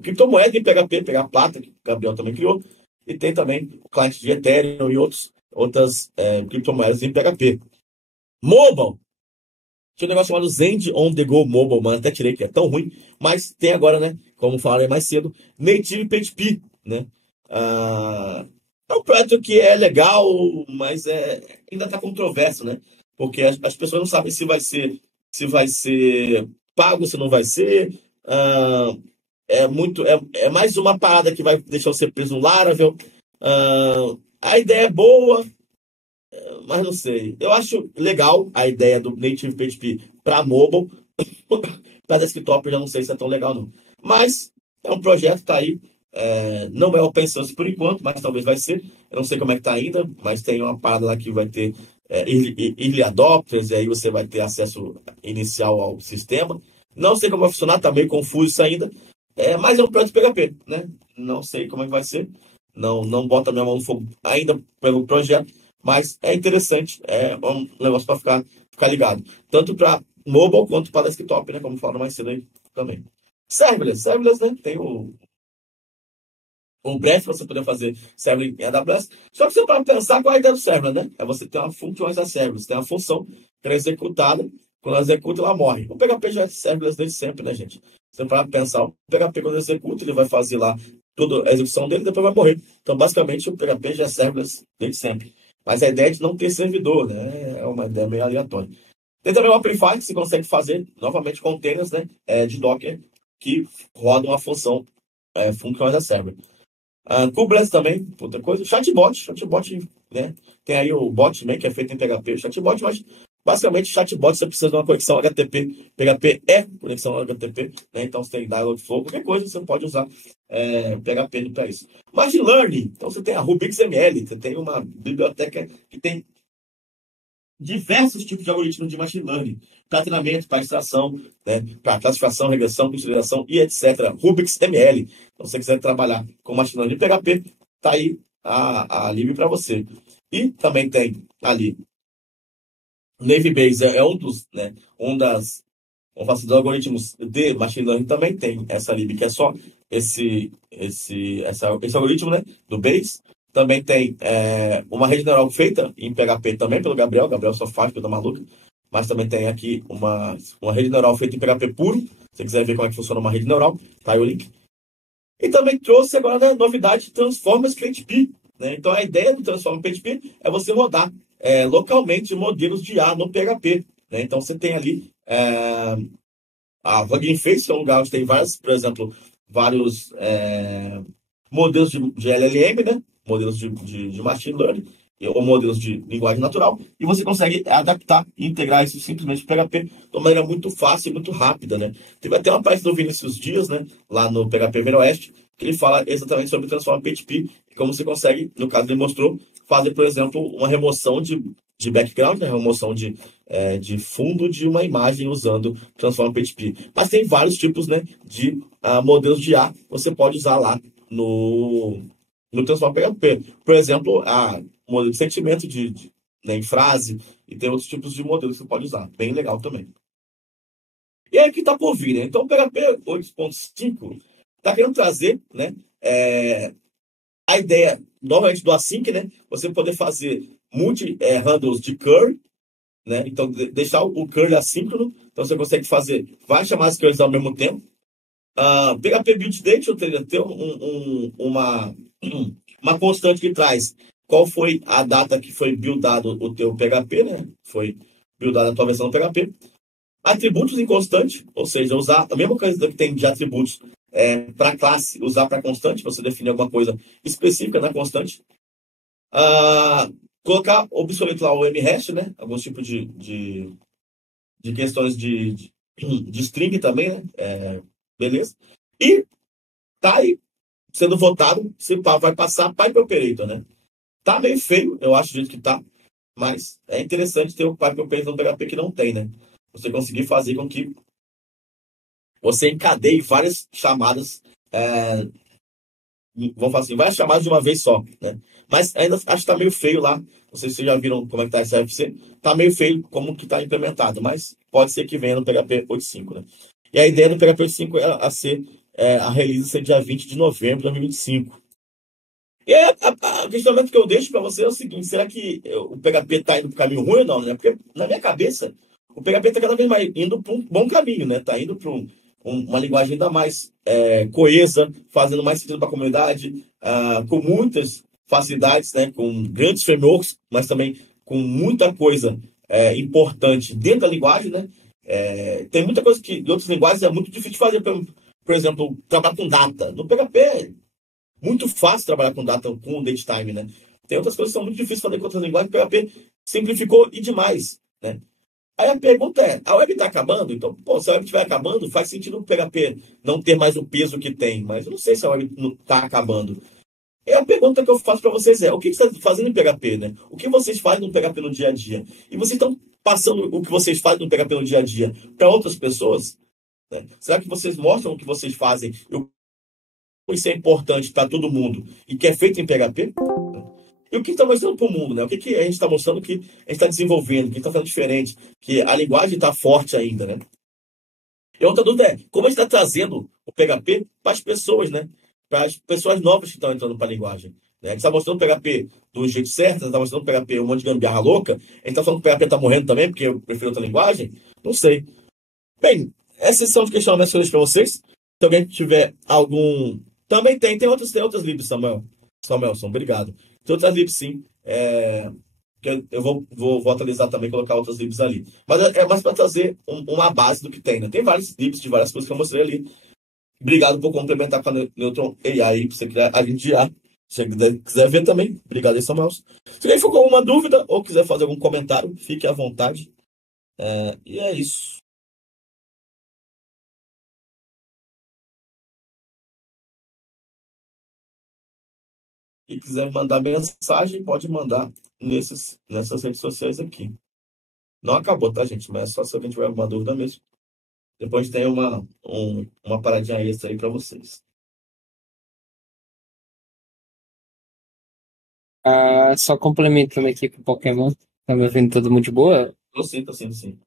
criptomoeda em PHP, pegar a plata, que o Gabriel também criou, e tem também o cliente de Ethereum e outras criptomoedas em PHP. Mobile, tinha um negócio chamado Zend On The Go Mobile, mas até tirei que é tão ruim, mas tem agora, né, como falei mais cedo, Native PHP, né? É um projeto que é legal, mas ainda está controverso, né? Porque as pessoas não sabem se vai ser pago, se não vai ser. É mais uma parada que vai deixar você preso no Laravel. A ideia é boa, mas não sei. Eu acho legal a ideia do Native PHP para mobile. Para desktop eu já não sei se é tão legal, não. Mas é um projeto que está aí. Não é open source por enquanto, mas talvez vai ser. Eu não sei como é que está ainda, mas tem uma parada lá que vai ter early adopters, e aí você vai ter acesso inicial ao sistema. Não sei como vai funcionar, está meio confuso isso ainda. Mas é um projeto PHP, né? Não sei como é que vai ser. Não bota minha mão no fogo ainda pelo projeto, mas é interessante. É um negócio para ficar ligado. Tanto para mobile quanto para desktop, né? Como falaram mais cedo aí também. Serverless, né? Tem o Breath, você poder fazer serverless em AWS. Só que você pode pensar qual é a ideia do serverless, né? É você ter uma função da serverless. Tem uma função que é executada quando ela executa, ela morre. O PHP já é serverless desde sempre, né, gente? Você para pensar, o PHP quando executa, ele vai fazer lá toda a execução dele e depois vai morrer. Então, basicamente, o PHP já é serverless desde sempre. Mas a ideia de não ter servidor, né, é uma ideia meio aleatória. Tem também o Amplify, que você consegue fazer, novamente, containers, né, de Docker, que rodam a função Function as a Server. Kubernetes também, outra coisa. Chatbot, né? Tem aí o bot também, que é feito em PHP, o chatbot, mas basicamente chatbot você precisa de uma conexão HTTP. PHP é conexão HTTP, né? Então você tem Dialogflow, qualquer coisa você pode usar PHP para isso. Machine Learning, então você tem a RubixML, você tem uma biblioteca que tem diversos tipos de algoritmos de machine learning, para treinamento, para extração, né, para classificação, regressão, consideração e etc. RubixML. Então, se você quiser trabalhar com machine learning de PHP, está aí a lib para você. E também tem ali, Navybase é vamos falar, dos algoritmos de machine learning também tem essa lib que é só esse algoritmo, né, do Base. Também tem uma rede neural feita em PHP também pelo Gabriel. Gabriel só faz, coisa maluca. Mas também tem aqui uma rede neural feita em PHP puro. Se você quiser ver como é que funciona uma rede neural, tá aí o link. E também trouxe agora a novidade Transformers PHP. Né? Então a ideia do Transformers PHP é você rodar localmente modelos de IA no PHP. Né? Então você tem ali a Hugging Face, que é um lugar onde tem vários, por exemplo, vários modelos de LLM, né? Modelos de machine learning, ou modelos de linguagem natural, e você consegue adaptar e integrar isso simplesmente no PHP de uma maneira muito fácil e muito rápida, né? Teve até uma palestra do Vinícius Dias, né? Lá no PHP Veroeste, que ele fala exatamente sobre Transform PHP, e como você consegue, no caso ele mostrou, fazer, por exemplo, uma remoção de background, né? Remoção de fundo de uma imagem usando Transform PHP. Mas tem vários tipos, né, de modelos de IA que você pode usar lá no Transform PHP. Por exemplo, modelo de sentimento né, em frase, e tem outros tipos de modelos que você pode usar. Bem legal também. E aí, o que está por vir, né? Então, o PHP 8.5 está querendo trazer, né, a ideia, novamente, do async, né? Você poder fazer multi-handles de curl, né? Então, deixar o curl assíncrono. Então, você consegue fazer várias chamadas curls ao mesmo tempo. PHP Build Date, ou seja, ter uma constante que traz qual foi a data que foi buildado o teu PHP, né? Foi buildada a tua versão do PHP. Atributos em constante, ou seja, usar a mesma coisa que tem de atributos para classe, usar para constante, você definir alguma coisa específica na constante. Colocar obsoleto lá o mhash, né? Alguns tipos de questões de string também, né? Beleza? E tá aí sendo votado se vai passar Pipe Operator, né? Tá meio feio, eu acho, do jeito que tá, mas é interessante ter o Pipe Operator no PHP que não tem, né? Você conseguir fazer com que você encadeie várias chamadas, vamos falar assim, várias chamadas de uma vez só, né? Mas ainda acho que tá meio feio lá. Não sei se vocês já viram como é que tá esse RFC. Tá meio feio como que tá implementado, mas pode ser que venha no PHP 8.5, né? E a ideia do PHP 8.5 é a release ser dia 20 de novembro de 2025. E aí, o questionamento que eu deixo para você é o seguinte: será que o PHP está indo para o caminho ruim ou não, né? Porque, na minha cabeça, o PHP está cada vez mais indo para um bom caminho, né? Está indo para uma linguagem ainda mais coesa, fazendo mais sentido para a comunidade, com muitas facilidades, né? Com grandes frameworks, mas também com muita coisa importante dentro da linguagem, né? Tem muita coisa que de outras linguagens é muito difícil de fazer. Por exemplo, trabalhar com data. No PHP muito fácil trabalhar com data, com datetime, né? Tem outras coisas que são muito difíceis de fazer com outras linguagens, o PHP simplificou e demais, né? Aí a pergunta é, a web está acabando? Então, se a web estiver acabando, faz sentido o PHP não ter mais o peso que tem, mas eu não sei se a web está acabando. E a pergunta que eu faço para vocês é, o que você está fazendo em PHP, né? O que vocês fazem no PHP no dia a dia? E vocês estão passando o que vocês fazem no PHP no dia a dia para outras pessoas? Né? Será que vocês mostram o que vocês fazem? Isso é importante para todo mundo e que é feito em PHP? E o que está mostrando para o mundo, né? O que a gente está mostrando que a gente está desenvolvendo, que está fazendo diferente, que a linguagem está forte ainda, né? E outra dúvida é, como a gente está trazendo o PHP para as pessoas, né? Para as pessoas novas que estão entrando para a linguagem. Né? A gente está mostrando o PHP do jeito certo, a gente está mostrando o PHP um monte de gambiarra louca, a gente está falando que o PHP está morrendo também, porque eu prefiro outra linguagem? Não sei. Bem, esses são os questionamentos que eu deixo para vocês. Se alguém tiver algum... Também tem outras libs, Samuelson, obrigado. Tem outras libs, sim. Que eu vou atualizar também, colocar outras libs ali. Mas é mais para trazer uma base do que tem, né? Tem vários libs de várias coisas que eu mostrei ali. Obrigado por complementar com a Neutron AI, se você quiser a gente já. Se você quiser ver também, obrigado aí, Samuel. Se alguém ficou com alguma dúvida ou quiser fazer algum comentário, fique à vontade. E é isso. E quiser mandar mensagem, pode mandar nessas redes sociais aqui. Não acabou, tá, gente? Mas é só se alguém tiver alguma dúvida mesmo. Depois tem uma paradinha extra aí para vocês. Só complementando aqui com o Pokémon, tá me ouvindo todo mundo de boa? Tô sim, tô sim, tô sim.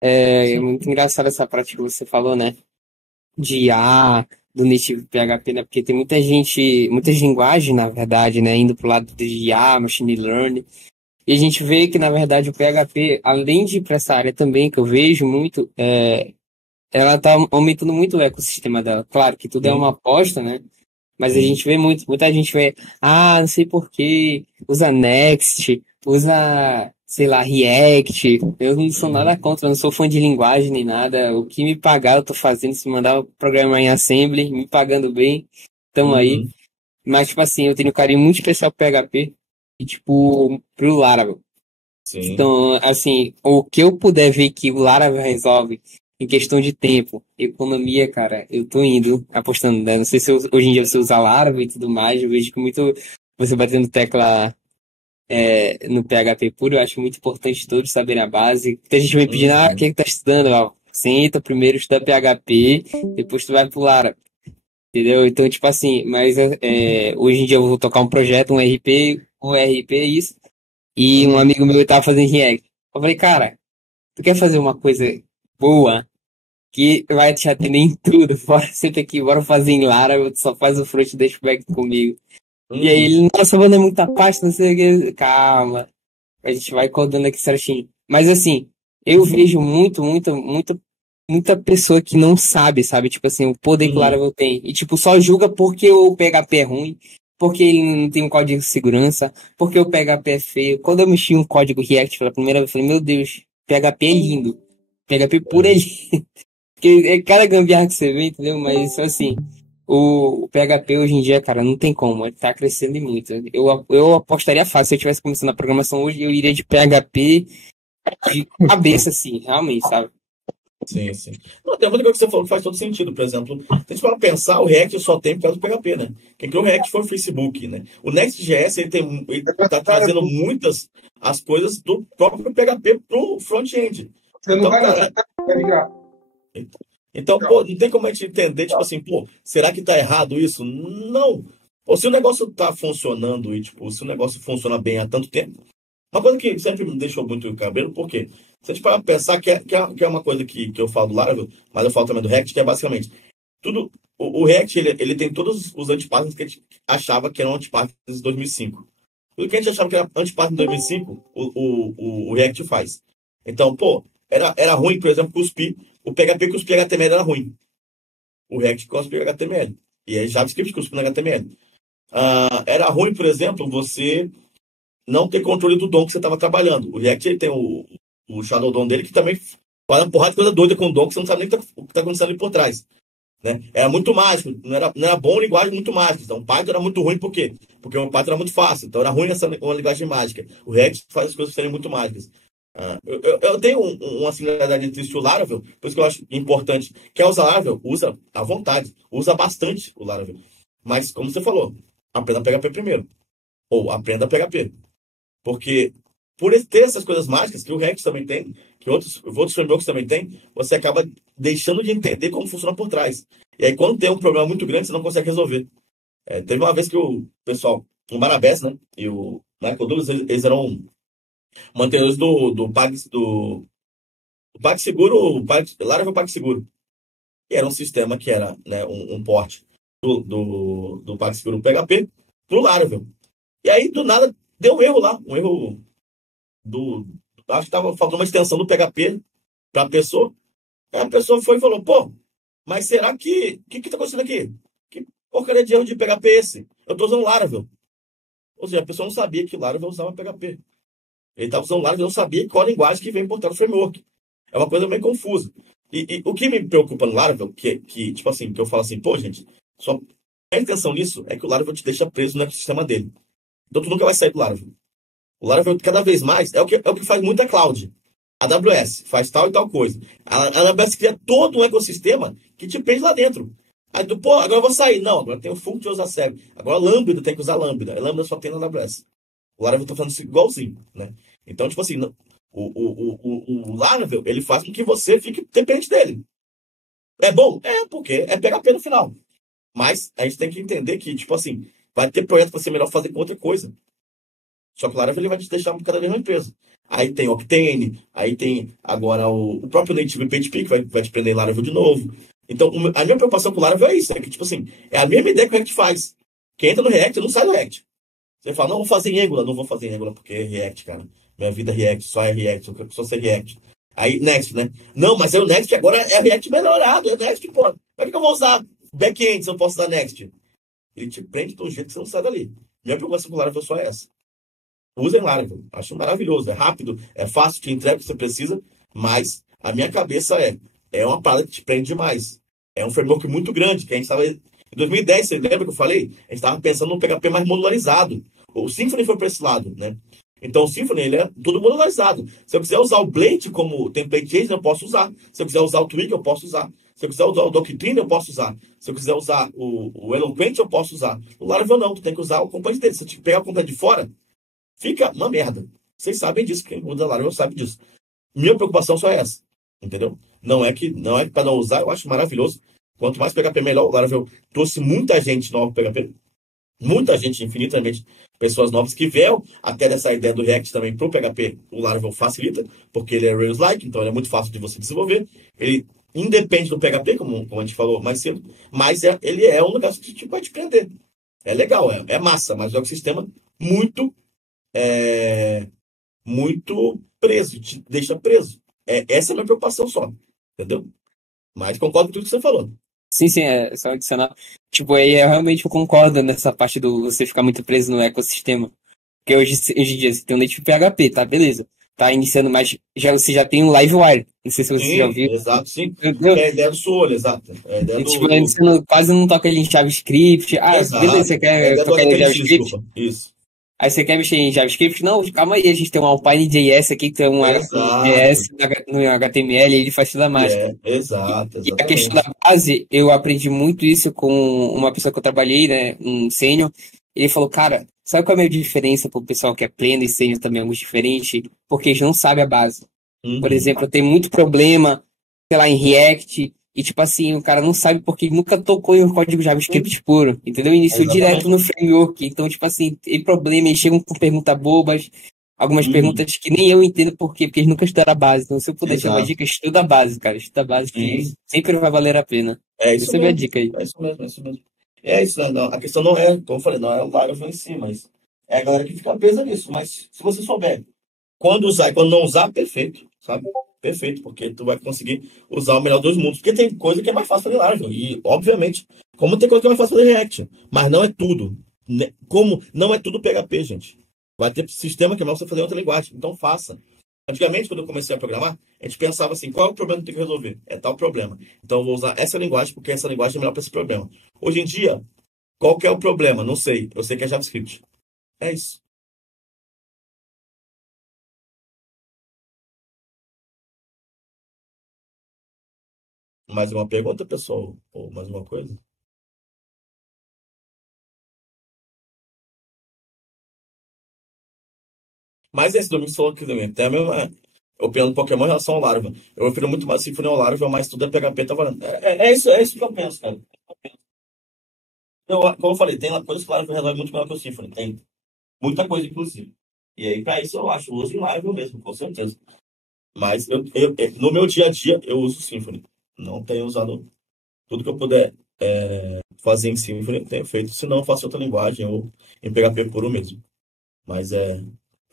É muito engraçado essa prática que você falou, né? De IA, do Native PHP, né? Porque tem muita gente, muitas linguagens, na verdade, né? Indo pro lado de IA, Machine Learning. E a gente vê que, na verdade, o PHP, além de ir para essa área também, que eu vejo muito, ela tá aumentando muito o ecossistema dela. Claro que tudo é uma Sim, aposta, né? Mas a sim. gente vê muita gente vê, não sei por quê, usa Next, usa, sei lá, React. Eu não sou nada Uhum, contra, eu não sou fã de linguagem nem nada. O que me pagar, eu tô fazendo. Se mandar programar em Assembly, me pagando bem, tamo aí. uhum, Mas, tipo assim, eu tenho um carinho muito especial pro PHP e, tipo, pro Laravel. sim. Então, assim, o que eu puder ver que o Laravel resolve em questão de tempo, economia, cara, eu tô indo, apostando, né? Não sei se hoje em dia você usa Laravel e tudo mais, eu vejo que muito você batendo tecla no PHP puro, eu acho muito importante todos saberem a base. Muita gente vem pedindo, o que Uhum, é que tá estudando? Ó, senta primeiro, estuda PHP, depois tu vai pro Laravel, entendeu? Então, tipo assim, mas hoje em dia eu vou tocar um projeto, um RP, isso, e um uhum. amigo meu tava fazendo React. Eu falei, cara, tu quer fazer uma coisa boa que vai te atender em tudo? Bora, senta aqui, bora fazer em Lara, tu só faz o front e deixa o back comigo. E aí Uhum. ele, nossa, mano, é muita pasta, não sei o que. Calma, a gente vai codando aqui certinho. Mas assim, eu vejo muita pessoa que não sabe, sabe? Tipo assim, o poder que o Uhum. Laravel tem. E tipo, só julga porque o PHP é ruim, porque ele não tem um código de segurança, porque o PHP é feio. Quando eu mexi um código React pela primeira vez, eu falei, meu Deus, PHP é lindo. PHP puro é É. lindo. Porque é cada gambiarra que você vê, entendeu? Mas assim, o PHP hoje em dia, cara, não tem como. Ele tá crescendo muito. Eu apostaria fácil. Se eu tivesse começando a programação hoje, eu iria de PHP de cabeça, assim, realmente, sabe? Sim, sim. Não, tem muita coisa que você falou que faz todo sentido. Por exemplo, se a gente for pensar, o React só tem por causa do PHP, né? Quem criou o React foi o Facebook, né? O Next.js, ele tá trazendo muitas as coisas do próprio PHP pro front-end. Você não Então, vai, não. cara, Você vai ligar. então, pô, não tem como a gente entender, tipo assim, pô, será que tá errado isso? Não. Pô, se o negócio tá funcionando e, tipo, se o negócio funciona bem há tanto tempo, uma coisa que sempre me deixou muito cabelo, por quê? Se a gente parar pra pensar que é uma coisa que eu falo do Laravel, mas eu falo também do React, que é basicamente tudo. O React ele tem todos os antipassings que a gente achava que eram antipassings em 2005. Tudo que a gente achava que era antipassing em 2005, o React faz. Então, pô, era ruim, por exemplo, cuspir. O PHP cuspir HTML era ruim. O React cuspe HTML. E é JavaScript cuspe no HTML. Era ruim, por exemplo, você não ter controle do DOM que você estava trabalhando. O React ele tem o Shadow DOM dele que também faz uma porrada de coisa doida com o DOM que você não sabe nem o que está acontecendo ali por trás. Né? Era muito mágico, não era bom linguagem muito mágica. Então o Python era muito ruim por quê? Porque o Python era muito fácil, então era ruim essa uma linguagem mágica. O React faz as coisas serem muito mágicas. Eu tenho uma similaridade entre isso e o Laravel, por isso que eu acho importante. Quer usar Laravel? Usa à vontade. Usa bastante o Laravel. Mas, como você falou, aprenda a PHP primeiro. Ou aprenda a PHP. Porque por ele ter essas coisas mágicas que o React também tem, que outros frameworks também têm, você acaba deixando de entender como funciona por trás. E aí, quando tem um problema muito grande, você não consegue resolver. Teve uma vez que o pessoal, o Marabés, né, e o Michael Douglas, eles eram mantenedores do PagSeguro, Laravel PagSeguro. E era um sistema que era, né, um port do PagSeguro PHP para o Laravel. E aí, do nada, deu um erro lá, um erro do. Acho que estava faltando uma extensão do PHP para a pessoa. Aí a pessoa foi e falou: pô, mas será que. O que está acontecendo aqui? Que porcaria de erro de PHP é esse? Eu estou usando Laravel. Ou seja, a pessoa não sabia que Laravel usava PHP. Ele estava usando Laravel e não sabia qual a linguagem que vem por trás do framework. É uma coisa meio confusa. E o que me preocupa no Laravel, tipo assim, que eu falo assim, pô, gente, só a intenção nisso é que o Laravel te deixa preso no ecossistema dele. Então tu nunca vai sair do Laravel. O Laravel, cada vez mais, é o que faz muita cloud. A AWS faz tal e tal coisa. A AWS cria todo um ecossistema que te prende lá dentro. Aí tu, pô, agora eu vou sair. Não, agora tem o Functions as a Service. Agora Lambda tem que usar Lambda. A Lambda só tem na AWS. O Laravel tá fazendo isso igualzinho, né? Então, tipo assim, o Laravel, ele faz com que você fique dependente dele. É bom? É, porque é PHP no final. Mas a gente tem que entender que, tipo assim, vai ter projeto para ser melhor fazer com outra coisa. Só que o Laravel ele vai te deixar cada vez mais preso. Aí tem Octane, aí tem agora o próprio Native PHP que vai te prender em Laravel de novo. Então, a minha preocupação com o Laravel é isso, é que, tipo assim, é a mesma ideia que o React faz. Quem entra no React não sai do React. Você fala, não, vou fazer em Angular. Não vou fazer em Angular porque é React, cara. Minha vida é React, só é React, eu quero só ser React. Aí, Next, né? Não, mas é o Next agora é React melhorado, é Next, pô. Como é que eu vou usar back-end se eu não posso usar Next? Ele te prende de um jeito que você não sai dali. Minha preocupação com o Laravel só é essa. Usem Laravel. Acho maravilhoso. É rápido, é fácil, te entrega o que você precisa, mas a minha cabeça é uma parada que te prende demais. É um framework muito grande, que a gente estava. Em 2010, você lembra que eu falei? A gente estava pensando no PHP mais modularizado. O Symfony foi para esse lado, né? Então o Symfony ele é tudo modularizado. Se eu quiser usar o Blade como template change, eu posso usar. Se eu quiser usar o Twig, eu posso usar. Se eu quiser usar o Doctrine, eu posso usar. Se eu quiser usar o Eloquent, eu posso usar. O Laravel não, tu tem que usar o componente dele. Se eu pegar o componente de fora, fica uma merda. Vocês sabem disso, quem usa Laravel sabe disso. Minha preocupação só é essa, entendeu? Não é que para não usar, eu acho maravilhoso. Quanto mais PHP, melhor. O Laravel trouxe muita gente nova para PHP. Muita gente, infinitamente, pessoas novas que vieram até dessa ideia do React também para o PHP. O Laravel facilita, porque ele é Rails-like, então ele é muito fácil de você desenvolver. Ele independe do PHP, como a gente falou mais cedo, mas ele é um negócio que tipo, vai te prender. É legal, é massa, mas é um sistema muito, é, muito preso, te deixa preso. Essa é a minha preocupação só, entendeu? Mas concordo com tudo que você falou. Sim, sim, é só adicionar. Tipo, aí eu realmente concordo nessa parte do você ficar muito preso no ecossistema. Porque hoje em dia você tem um Native PHP, tá? Beleza. Tá iniciando, mas você já tem um Livewire. Não sei se você já Sim, ouviu. exato, sim. Entendeu? É a ideia do Solho, exato. É a ideia E, tipo, do. você quase não toca em JavaScript. Ah, beleza, você Exato. É a quer ideia do tocar em HTMX, JavaScript? desculpa. Isso. Aí você quer mexer em JavaScript? Não, calma aí, a gente tem um Alpine.js aqui, que tem um Exato. JS no HTML, ele faz tudo a E mais. exato, E a questão da exatamente. base, eu aprendi muito isso com uma pessoa que eu trabalhei, né, um sênior. Ele falou, cara, sabe qual é a minha diferença pro pessoal que é pleno e sênior também é muito diferente? Porque eles não sabem a base. Por Uhum. exemplo, tem muito problema, sei lá, em React, e tipo assim, o cara não sabe porque nunca tocou em um código Sim, JavaScript puro, entendeu? Iniciou direto exatamente. no framework. Então, tipo assim, tem problema, eles chegam com perguntas bobas, algumas Uhum. perguntas que nem eu entendo por quê, porque eles nunca estudaram a base. Então, se eu puder te dar uma Exato. dica, estuda a base, cara. Estuda a base que Sim. sempre vai valer a pena. É isso Essa é a minha mesmo. dica aí. É isso mesmo, é isso mesmo. É isso, né? A questão não é, como eu falei, não é o Laravel em si, mas é a galera que fica presa nisso. Mas se você souber quando usar e quando não usar, perfeito, sabe? Perfeito, porque tu vai conseguir usar o melhor dos mundos. Porque tem coisa que é mais fácil fazer Laravel. E, obviamente, como tem coisa que é mais fácil fazer React. Mas não é tudo. Como não é tudo PHP, gente. Vai ter sistema que é mais você fazer em outra linguagem. Então faça. Antigamente, quando eu comecei a programar, a gente pensava assim, qual é o problema que eu tenho que resolver? É tal problema. Então eu vou usar essa linguagem porque essa linguagem é melhor para esse problema. Hoje em dia, qual que é o problema? Não sei. Eu sei que é JavaScript. É isso. Mais uma pergunta, pessoal? Ou mais uma coisa? Mas esse domingo falou que também tem a mesma opinião do Pokémon em relação ao Laravel. Eu prefiro muito mais Symfony ao Laravel, mas tudo é PHP, tá valendo. É isso que eu penso, cara. Como eu falei, tem lá coisas que o Laravel resolve muito melhor que o Symfony. Tem muita coisa, inclusive. E aí, pra isso, eu acho, eu uso em Laravel mesmo, com certeza. Mas no meu dia a dia, eu uso o Symfony. Não tenho usado tudo que eu puder fazer em Symfony, tenho feito. Se não, eu faço outra linguagem ou em PHP puro mesmo. Mas é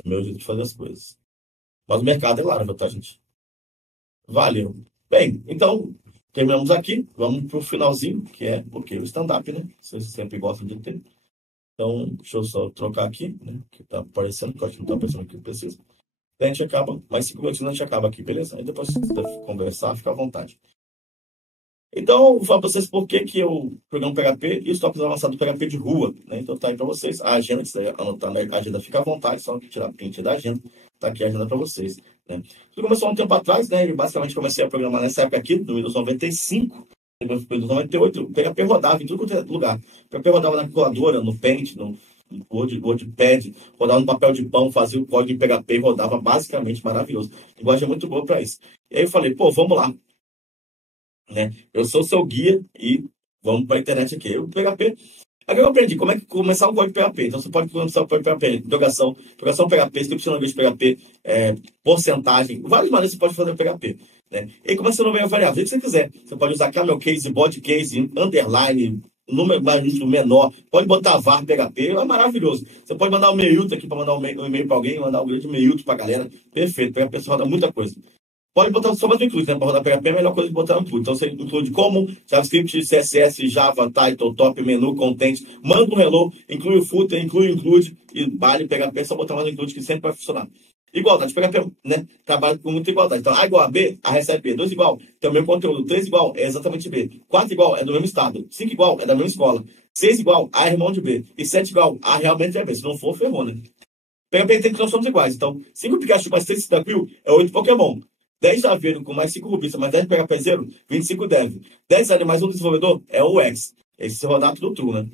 o meu jeito de fazer as coisas. Mas o mercado é Laravel, tá, gente? Valeu. Bem, então, terminamos aqui. Vamos pro finalzinho, que é o quê? O stand-up, né? Vocês sempre gostam de ter. Então, deixa eu só trocar aqui, né? Que tá aparecendo, que eu acho que não tá aparecendo aqui, precisa. Daí a gente acaba, mais 5 minutinhos a gente acaba aqui, beleza? Aí depois, se quiser conversar, fica à vontade. Então, eu vou falar para vocês por que que eu programo PHP e os tópicos avançados do PHP de rua, né? Então, tá aí para vocês. A agenda, se quiser anotar na agenda, fica à vontade, só tirar print da agenda. Tá aqui a agenda para vocês, né? Tudo começou há um tempo atrás, né? E basicamente comecei a programar nessa época aqui, no Windows 95, depois do Windows 98, o PHP rodava em tudo quanto é lugar. O PHP rodava na calculadora, no Paint, no WordPad, rodava no papel de pão, fazia o código em PHP e rodava basicamente maravilhoso. A linguagem é muito boa para isso. E aí eu falei, pô, vamos lá, né? Eu sou seu guia e vamos para a internet aqui. O PHP. Aqui eu aprendi como é que começar um código PHP. Então você pode começar o código PHP, jogação PHP, script language PHP, porcentagem, várias maneiras você pode fazer o PHP. Né? E começando a variável, o que você quiser. Você pode usar camel case, body case, underline, número maiúsculo, menor, pode botar var PHP, é maravilhoso. Você pode mandar um e-mail aqui para mandar um e-mail para alguém, mandar um grande e-mail para a galera. Perfeito, PHP você roda muita coisa. Pode botar só mais um include, né? Para rodar PHP é a melhor coisa de botar um include. Então você include como JavaScript, CSS, Java, title, top, menu, content, manda um hello, inclui o footer, inclui o include e vale PHP, é só botar mais um include que sempre vai funcionar. Igualdade, PHP, né? Trabalha com muita igualdade. Então, A igual a B, A recebe B. 2 igual, tem o mesmo conteúdo. 3 igual, é exatamente B. 4 igual, é do mesmo estado. 5 igual, é da mesma escola. 6 igual, A é irmão de B. E 7 igual, A realmente é B. Se não for, ferrou, né? PHP tem que nós somos iguais. Então, 5 Pikachu mais 3 da Quill é 8 Pokémon. 10 Javeiro com mais 5 Rubista, mais 10 PHP 0, 25 Dev. 10 ali mais um desenvolvedor é o X. Esse se rodar tudo true, né?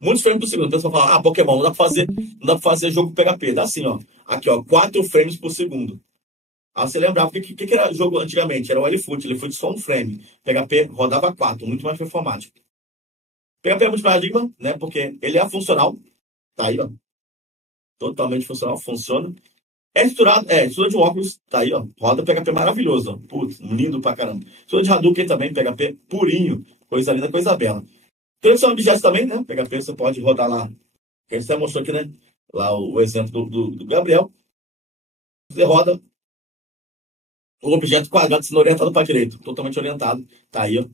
Muitos frames por segundo. O pessoal fala, Pokémon, não dá pra fazer jogo PHP. Dá assim, ó. Aqui, ó, 4 frames por segundo. Aí você lembrava, o que era jogo antigamente? Era o LFoot só um frame. PHP rodava 4, muito mais performático. PHP é muito paradigma, né? Porque ele é funcional. Tá aí, ó. Totalmente funcional, funciona. É estruturado, estrutura de óculos, tá aí, ó. Roda PHP maravilhoso, ó. Putz, lindo pra caramba. Estrutura de Hadouken também, PHP purinho. Coisa linda, coisa bela. Conexão de objetos também, né? PHP você pode rodar lá. A gente até mostrou aqui, né? Lá o exemplo do Gabriel. Você roda o objeto quadrado sendo orientado para a direita. Totalmente orientado. Tá aí, ó.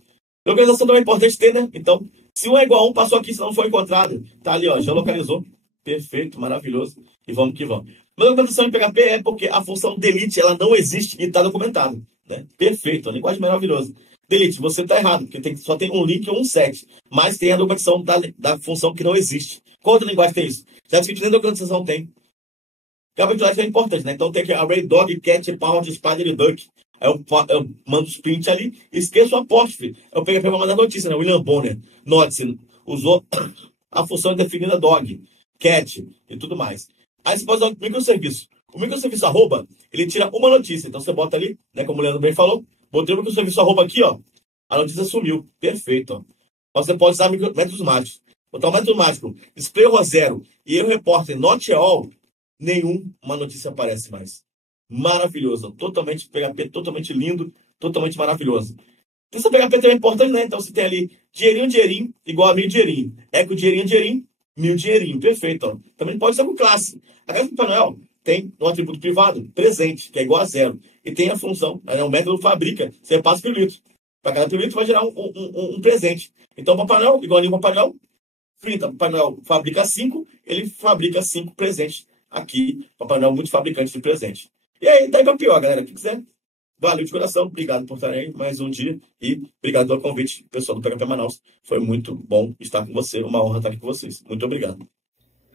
Localização também é importante ter, né? Então, se um é igual a um, passou aqui, se não foi encontrado. Tá ali, ó. Já localizou. Perfeito, maravilhoso. E vamos que vamos. Mas a documentação em PHP é porque a função delete ela não existe e está documentada. Né? Perfeito, a linguagem maravilhosa. Delete, você está errado, porque só tem um link ou um set. Mas tem a documentação da função que não existe. Qual outra linguagem tem isso? JavaScript nem documentação tem. Capitulação é importante, né? Então tem aqui array, dog, cat, pound, spider e duck. Aí eu mando os print ali, esqueço o apóstrofe. Eu pego para mandar notícia, né? William Bonner, note-se, usou a função indefinida dog, cat e tudo mais. Aí você pode usar o microserviço. O microserviço arroba, ele tira uma notícia. Então você bota ali, né? Como o Leandro bem falou, botei o microserviço arroba aqui, ó. A notícia sumiu. Perfeito, ó. Você pode usar métodos mágicos. Botar o método mágico, display erro 0 e erro repórter not all, nenhuma notícia aparece mais. Maravilhoso. Totalmente PHP, totalmente lindo, totalmente maravilhoso. Essa PHP também é importante, né? Então você tem ali dinheirinho, igual a 1000 dinheirinho. Eco dinheirinho, 1000 dinheirinho. Perfeito, ó. Também pode ser com classe. A classe do painel tem um atributo privado, presente, que é igual a 0. E tem a função, o método fabrica, você passa por litro. Para cada pirulito vai gerar um presente. Então, Papai Noel, igual a Papai Noel, Papai Noel fabrica 5, ele fabrica 5 presentes aqui. Papai Noel muito fabricante de presente. E aí, daí pra pior, galera. Quem quiser, valeu de coração. Obrigado por estarem aí mais um dia. E obrigado pelo convite, pessoal do PHP Manaus. Foi muito bom estar com você. Uma honra estar aqui com vocês. Muito obrigado.